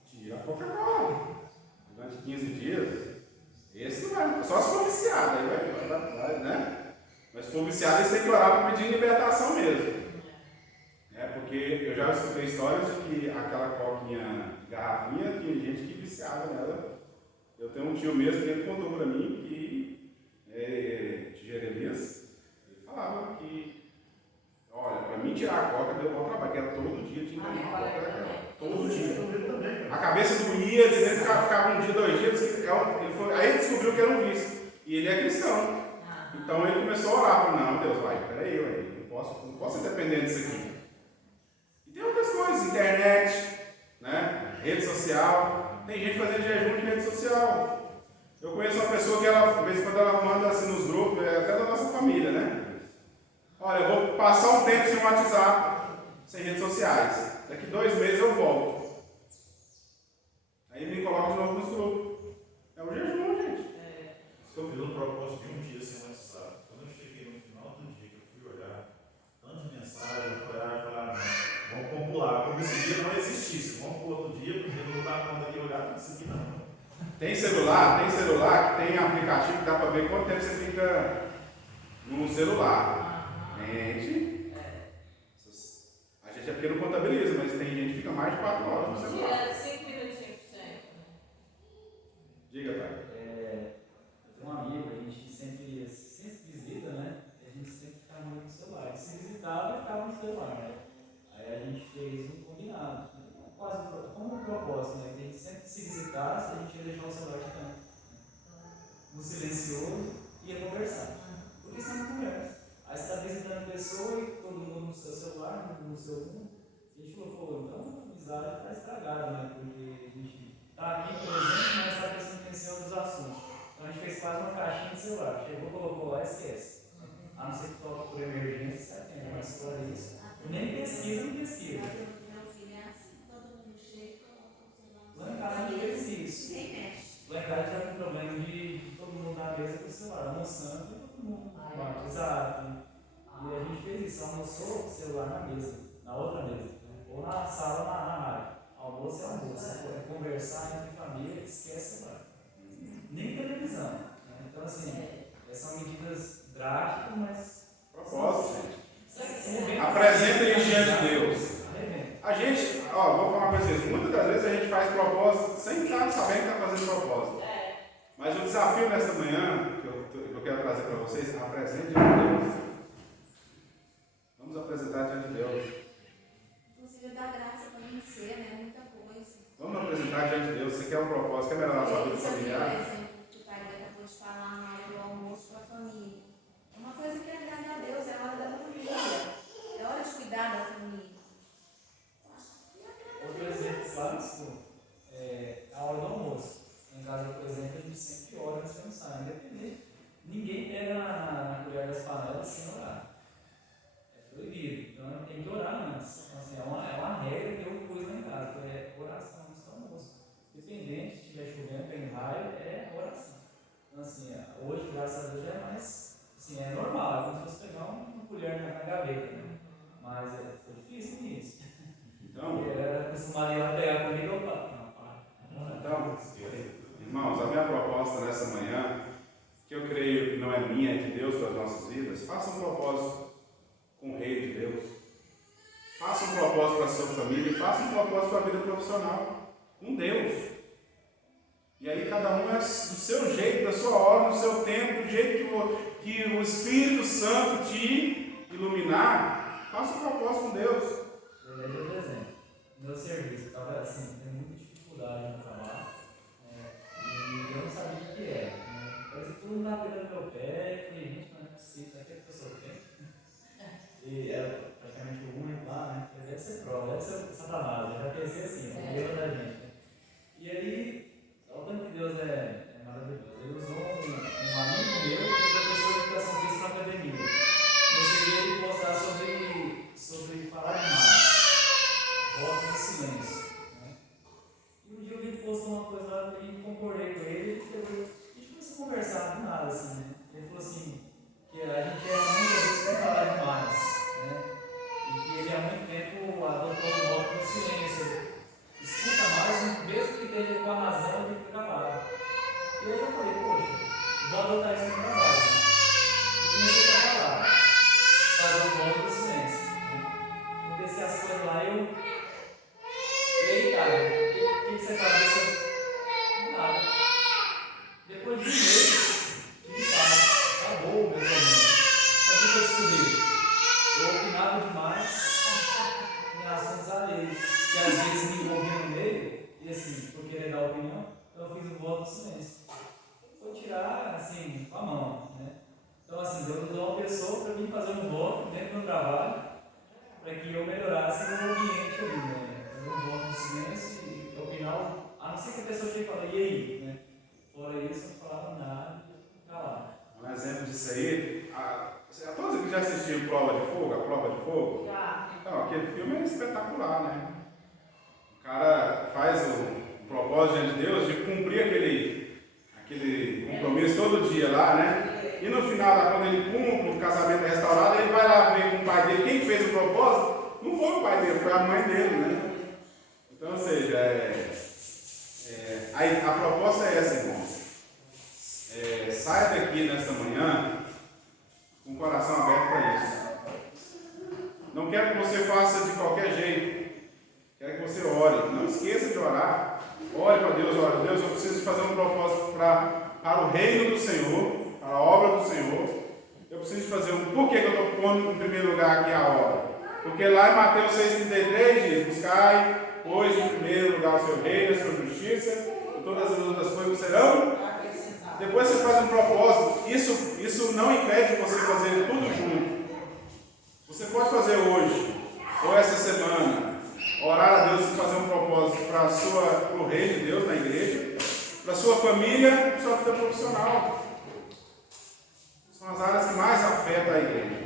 Tira a Coca-Cola. Durante 15 dias, esse não vai, só se for viciado, aí vai, né? Mas se for viciado, eles têm que orar para pedir libertação mesmo. Porque eu já escutei histórias de que aquela coquinha garrafinha, tinha gente que viciava nela. Eu tenho um tio mesmo que ele contou para mim que, de Jeremias, ele falava que, olha, para mim tirar a coca deu bom trabalho, que era todo dia, tinha que tomar uma coca daquela. Todo dia. A cabeça doía, ele ficava um dia, 2 dias, aí ele descobriu que era um vício. E ele é cristão. Então ele começou a orar, falou: não, Deus, peraí, eu não posso ser dependente disso aqui. E tem outras coisas, internet, né? Rede social. Tem gente fazendo jejum de rede social. Eu conheço uma pessoa que ela, de vez em quando, ela manda assim nos grupos, até da nossa família, né? Olha, eu vou passar um tempo sem WhatsApp, sem redes sociais. Daqui 2 meses eu volto. Aí me coloca de novo nos grupos. É o jejum, gente. Eu fiz um propósito de um dia sem WhatsApp. Quando eu cheguei no final do dia, que eu fui olhar, tantas mensagens, eu fui olhar e falar: não, vamos compular, como se esse dia não existisse. Vamos para o outro dia, porque eu não dá conta de olhar tudo isso aqui, não. Tem celular que tem aplicativo que dá para ver quanto tempo você fica no celular. Gente, a gente é porque não contabiliza, mas tem gente que fica mais de 4 horas no celular. Tira 5 minutinhos por cento. Diga, pai. Eu tenho um amigo, a gente sempre visita, né? E a gente sempre ficava muito no celular. E se visitava, ficava no celular, né? Aí a gente fez um combinado, quase como um propósito, né? Que a gente sempre se visitasse, a gente ia deixar o celular de canto, no silencioso, e ia conversar. Porque isso é uma conversa. Aí você está visitando a pessoa e todo mundo no seu celular, no seu mundo. A gente falou: pô, então a amizade está estragada, né? Porque a gente está aqui, por exemplo, mas está prestando atenção nos assuntos. Então a gente fez quase uma caixinha de celular. Chegou, colocou lá e esquece. A não ser que toque por emergência, você atende, mas fora isso. Nem pesquisa, não pesquisa. Meu filho é assim, todo mundo chega, coloca o celular. Lá em casa a gente fez isso. Nem mexe. Lá em casa já tem problema de todo mundo na mesa com o celular, almoçando e todo mundo no WhatsApp. E a gente fez isso, almoçou o celular na mesa, na outra mesa, né? Ou na sala, na área. Almoço é almoço, é conversar entre família, esquece o celular. Nem televisão. Né? Então, assim, são medidas drásticas, mas. Propósito, gente. Apresenta ele diante de Deus. A gente, vou falar para vocês, muitas das vezes a gente faz propósito sem estar sabendo que está fazendo propósito. Mas o desafio nesta manhã, que eu quero trazer para vocês, apresente diante de Deus. Vamos apresentar diante de Deus. Inclusive, dá graça para vencer, né? Muita coisa. Vamos apresentar diante de Deus. Você quer um propósito, quer melhorar a sua vida Esse é o familiar? exemplo que o pai acabou de falar na hora do almoço para a família. É uma coisa que agrada a Deus, é a hora da família. É hora de cuidar da família. Outro exemplo clássico é a hora do almoço. Em casa, por exemplo, a gente sempre ora antes de almoçar, independente. Ninguém pega na gaveta, né? Mas foi difícil nisso. Então, Eu era acostumado a ir lá pegar comigo, opa, então, irmãos, a minha proposta nessa manhã, que eu creio que não é minha, é de Deus para as nossas vidas, faça um propósito com o Rei de Deus. Faça um propósito para a sua família e faça um propósito para a vida profissional com Deus. E aí cada um é do seu jeito, da sua hora, do seu tempo, do jeito que o Espírito Santo te iluminar. Faça um propósito com Deus. Eu lembro de outro exemplo. Meu serviço, eu estava assim, tendo muita dificuldade no trabalho, e eu não sabia o que era. Parece que tudo estava pegando meu pé, eu falei, gente, mas não é possível, será que a pessoa tem? E era praticamente o único lá, né? Deve ser prova, deve ser Satanás, eu já pensei assim, o erro da gente. Né? E aí, o tanto que Deus é maravilhoso. Ele usou um amigo meu, que é professor de educação física na academia. Comecei a ele postar sobre falar demais. Voto no silêncio. Né? E um dia eu vi ele postou uma coisa lá e concordei com ele. A gente começou a conversar do nada, assim, né? Ele falou assim, que a gente erra muitas vezes por falar demais, né? E que ele há muito tempo adotou o voto no silêncio. Escuta mais, mesmo que esteja com a razão, ele fica calado. E aí eu falei, poxa, vou adotar isso no trabalho. Né? E comecei a trabalhar, fazer o voto no silêncio. Né? Descer as coisas lá e E aí, cara, o que você faz disso? Nada. Depois de um mês, tive paz. Acabou o meu problema. Então o que eu descobri? Eu opinava demais em assuntos alheios, que às vezes me envolvia no meio, e assim, por querer dar opinião, então eu fiz o voto do silêncio. Vou tirar, assim, com a mão, né? Então, assim, Deus usou uma pessoa para mim fazer um voto dentro do trabalho, para que eu melhorasse o ambiente ali, né? Fazer um voto de silêncio e opinar, a não ser que a pessoa chegue e fale, e aí, né? Fora isso, eu não falava nada, calado. Um exemplo disso aí, todos aqui já assistiram Prova de Fogo, a Prova de Fogo? Já. Então, aquele filme é espetacular, né? O cara faz o propósito diante de Deus de cumprir aquele compromisso todo dia lá, né? E no final, quando ele cumpre, o casamento é restaurado, ele vai lá ver com o pai dele. Quem fez o propósito não foi o pai dele, foi a mãe dele, né? Então, ou seja, a proposta é essa, irmãos. Saia daqui nesta manhã com o coração aberto para isso. Não quero que você faça de qualquer jeito. Quero que você ore. Não esqueça de orar. Ore para Deus, ore. Deus, eu preciso fazer um propósito para o reino do Senhor, para a obra do Senhor. Eu preciso fazer por que eu estou pondo em primeiro lugar aqui a obra? Porque lá em Mateus 6,33 diz, buscai, pois em primeiro lugar o seu reino, a sua justiça, e todas as outras coisas serão. Depois você faz um propósito. Isso não impede você fazer tudo junto. Você pode fazer hoje, ou essa semana, orar a Deus e fazer um propósito para o reino de Deus na igreja, para a sua família, para a sua vida profissional. São as áreas que mais afetam a igreja.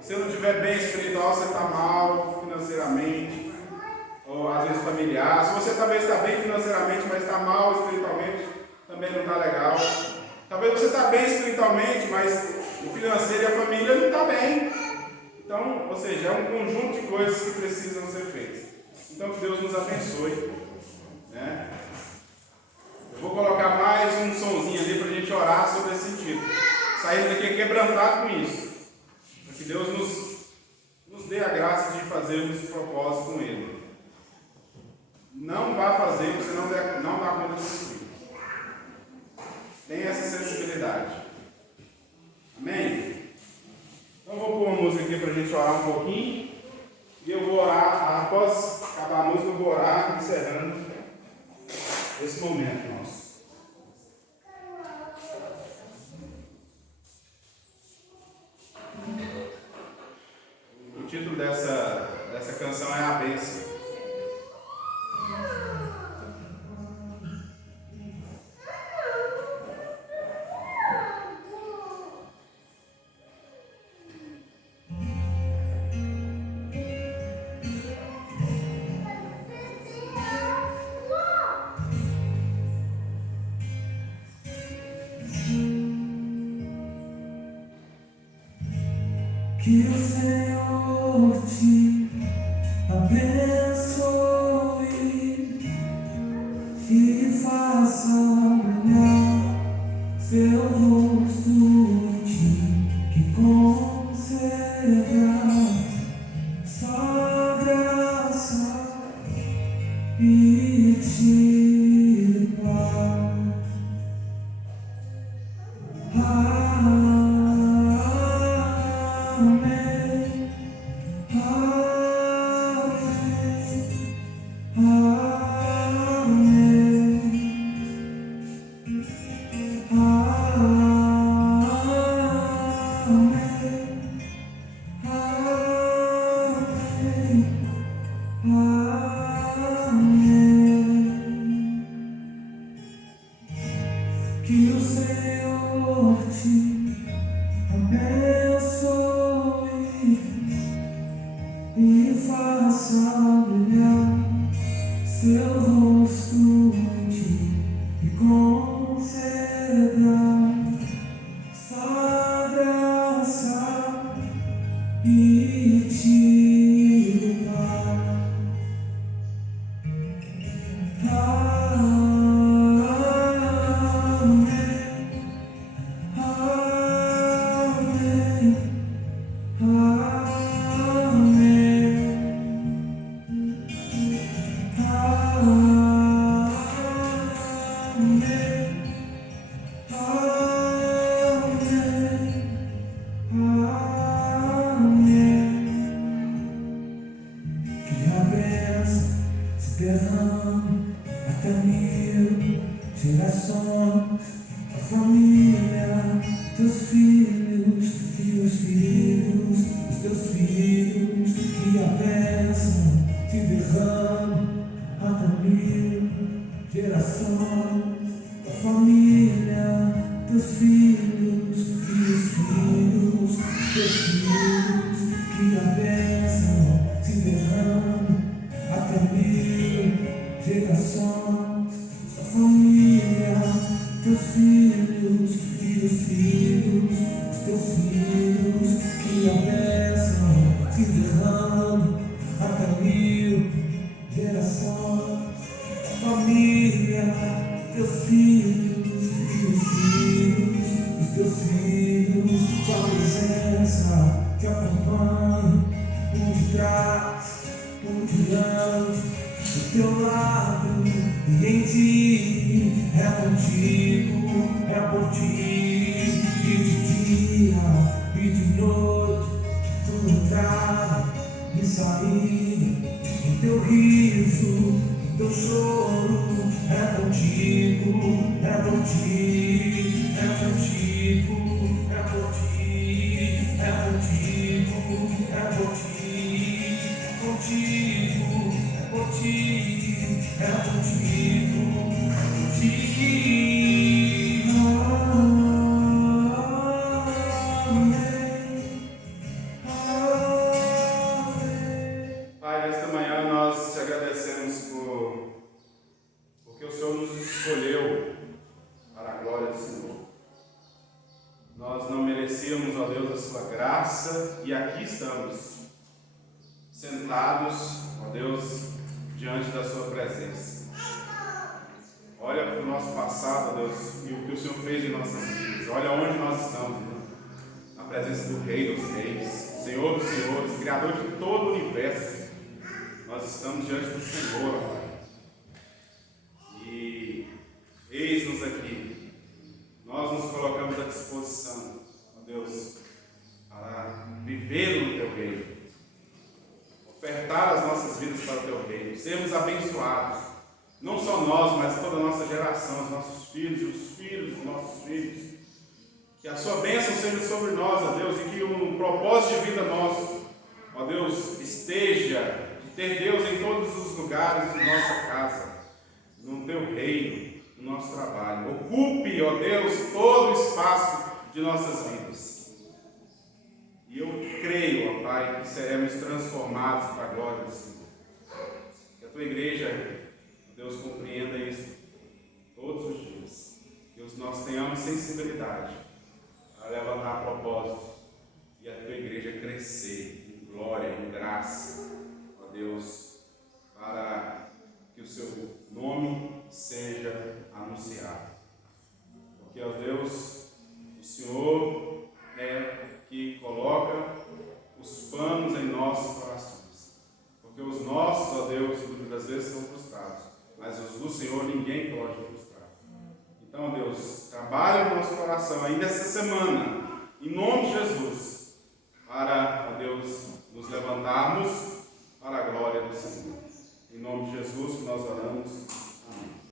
Se você não estiver bem espiritual, você está mal financeiramente, ou às vezes familiar. Se você talvez está bem financeiramente, mas está mal espiritualmente, também não está legal. Talvez você está bem espiritualmente, mas o financeiro e a família não está bem. Então, ou seja, é um conjunto de coisas que precisam ser feitas. Então, que Deus nos abençoe. Né? Eu vou colocar mais um sonzinho ali para a gente orar sobre esse sentido. Sair daqui quebrantado com isso. Para que Deus nos dê a graça de fazermos o propósito com Ele. Não vá fazer, você não dá conta disso. Tenha essa sensibilidade. Amém? Então vou pôr uma música aqui para a gente orar um pouquinho. E eu vou orar, após acabar a música, eu vou orar encerrando esse momento nosso. O título dessa canção é A Bênção. Que Que o Senhor te abençoe e faça brilhar seu rosto em ti, que conceda sua graça e te paz. Amém. Que o Senhor te abençoe e faça brilhar seu rosto em ti e conceda sua graça e te paz. Que a bênção se derrame até 1000 gerações, a família, teus filhos e os filhos dos teus filhos. Que a bênção se derrame até 1000 gerações, a família, teus filhos e os filhos dos teus filhos. Que a bênção se derrame até 1000 gerações, sua família, teus filhos e os filhos dos teus filhos. Que a bênção se derrame até 1000 gerações, a família, teus filhos e os filhos dos teus filhos. Com a presença que acompanhe por detrás, por diante, do teu lado e em ti. É contigo, é por ti, e de dia e de noite, tua entrada e saída, em teu riso, em teu choro. É contigo, é por ti, é contigo, é por ti, é contigo, é por ti, é contigo, é por ti, é contigo, é por ti. Pai, nesta manhã nós te agradecemos porque o Senhor nos escolheu para a glória do Senhor. Nós não merecíamos, ó Deus, a sua graça e aqui estamos, sentados, ó Deus, diante da sua presença. Olha para o nosso passado, ó Deus, e o que o Senhor fez em nossas vidas. Olha onde nós estamos, irmão. Na presença do Rei dos Reis, Senhor dos Senhores, Criador de todo o universo. Nós estamos diante do Senhor, ó Pai. E eis-nos aqui. Nós nos colocamos à disposição, ó Deus, para viver no Teu reino, ofertar as nossas vidas para o Teu reino, sermos abençoados, não só nós, mas toda a nossa geração, os nossos filhos e os filhos dos nossos filhos. Que a Sua bênção seja sobre nós, ó Deus, e que o propósito de vida nosso, ó Deus, esteja de ter Deus em todos os lugares de nossa casa, no Teu reino, no nosso trabalho. Ocupe, ó Deus, todo o espaço de nossas vidas. E eu creio, ó Pai, que seremos transformados para a glória do Senhor. Que a Tua igreja, ó Deus, compreenda isso todos os dias. Que nós tenhamos sensibilidade a levantar propósitos e a tua igreja crescer em glória, em graça, ó Deus, para que o seu nome seja anunciado. Porque, ó Deus, o Senhor é que coloca os panos em nossos corações. Porque os nossos, ó Deus, muitas vezes são frustrados, mas os do Senhor ninguém pode frustrar. Então, Deus, trabalhe no nosso coração ainda essa semana, em nome de Jesus, para, ó Deus, nos levantarmos para a glória do Senhor. Em nome de Jesus que nós oramos.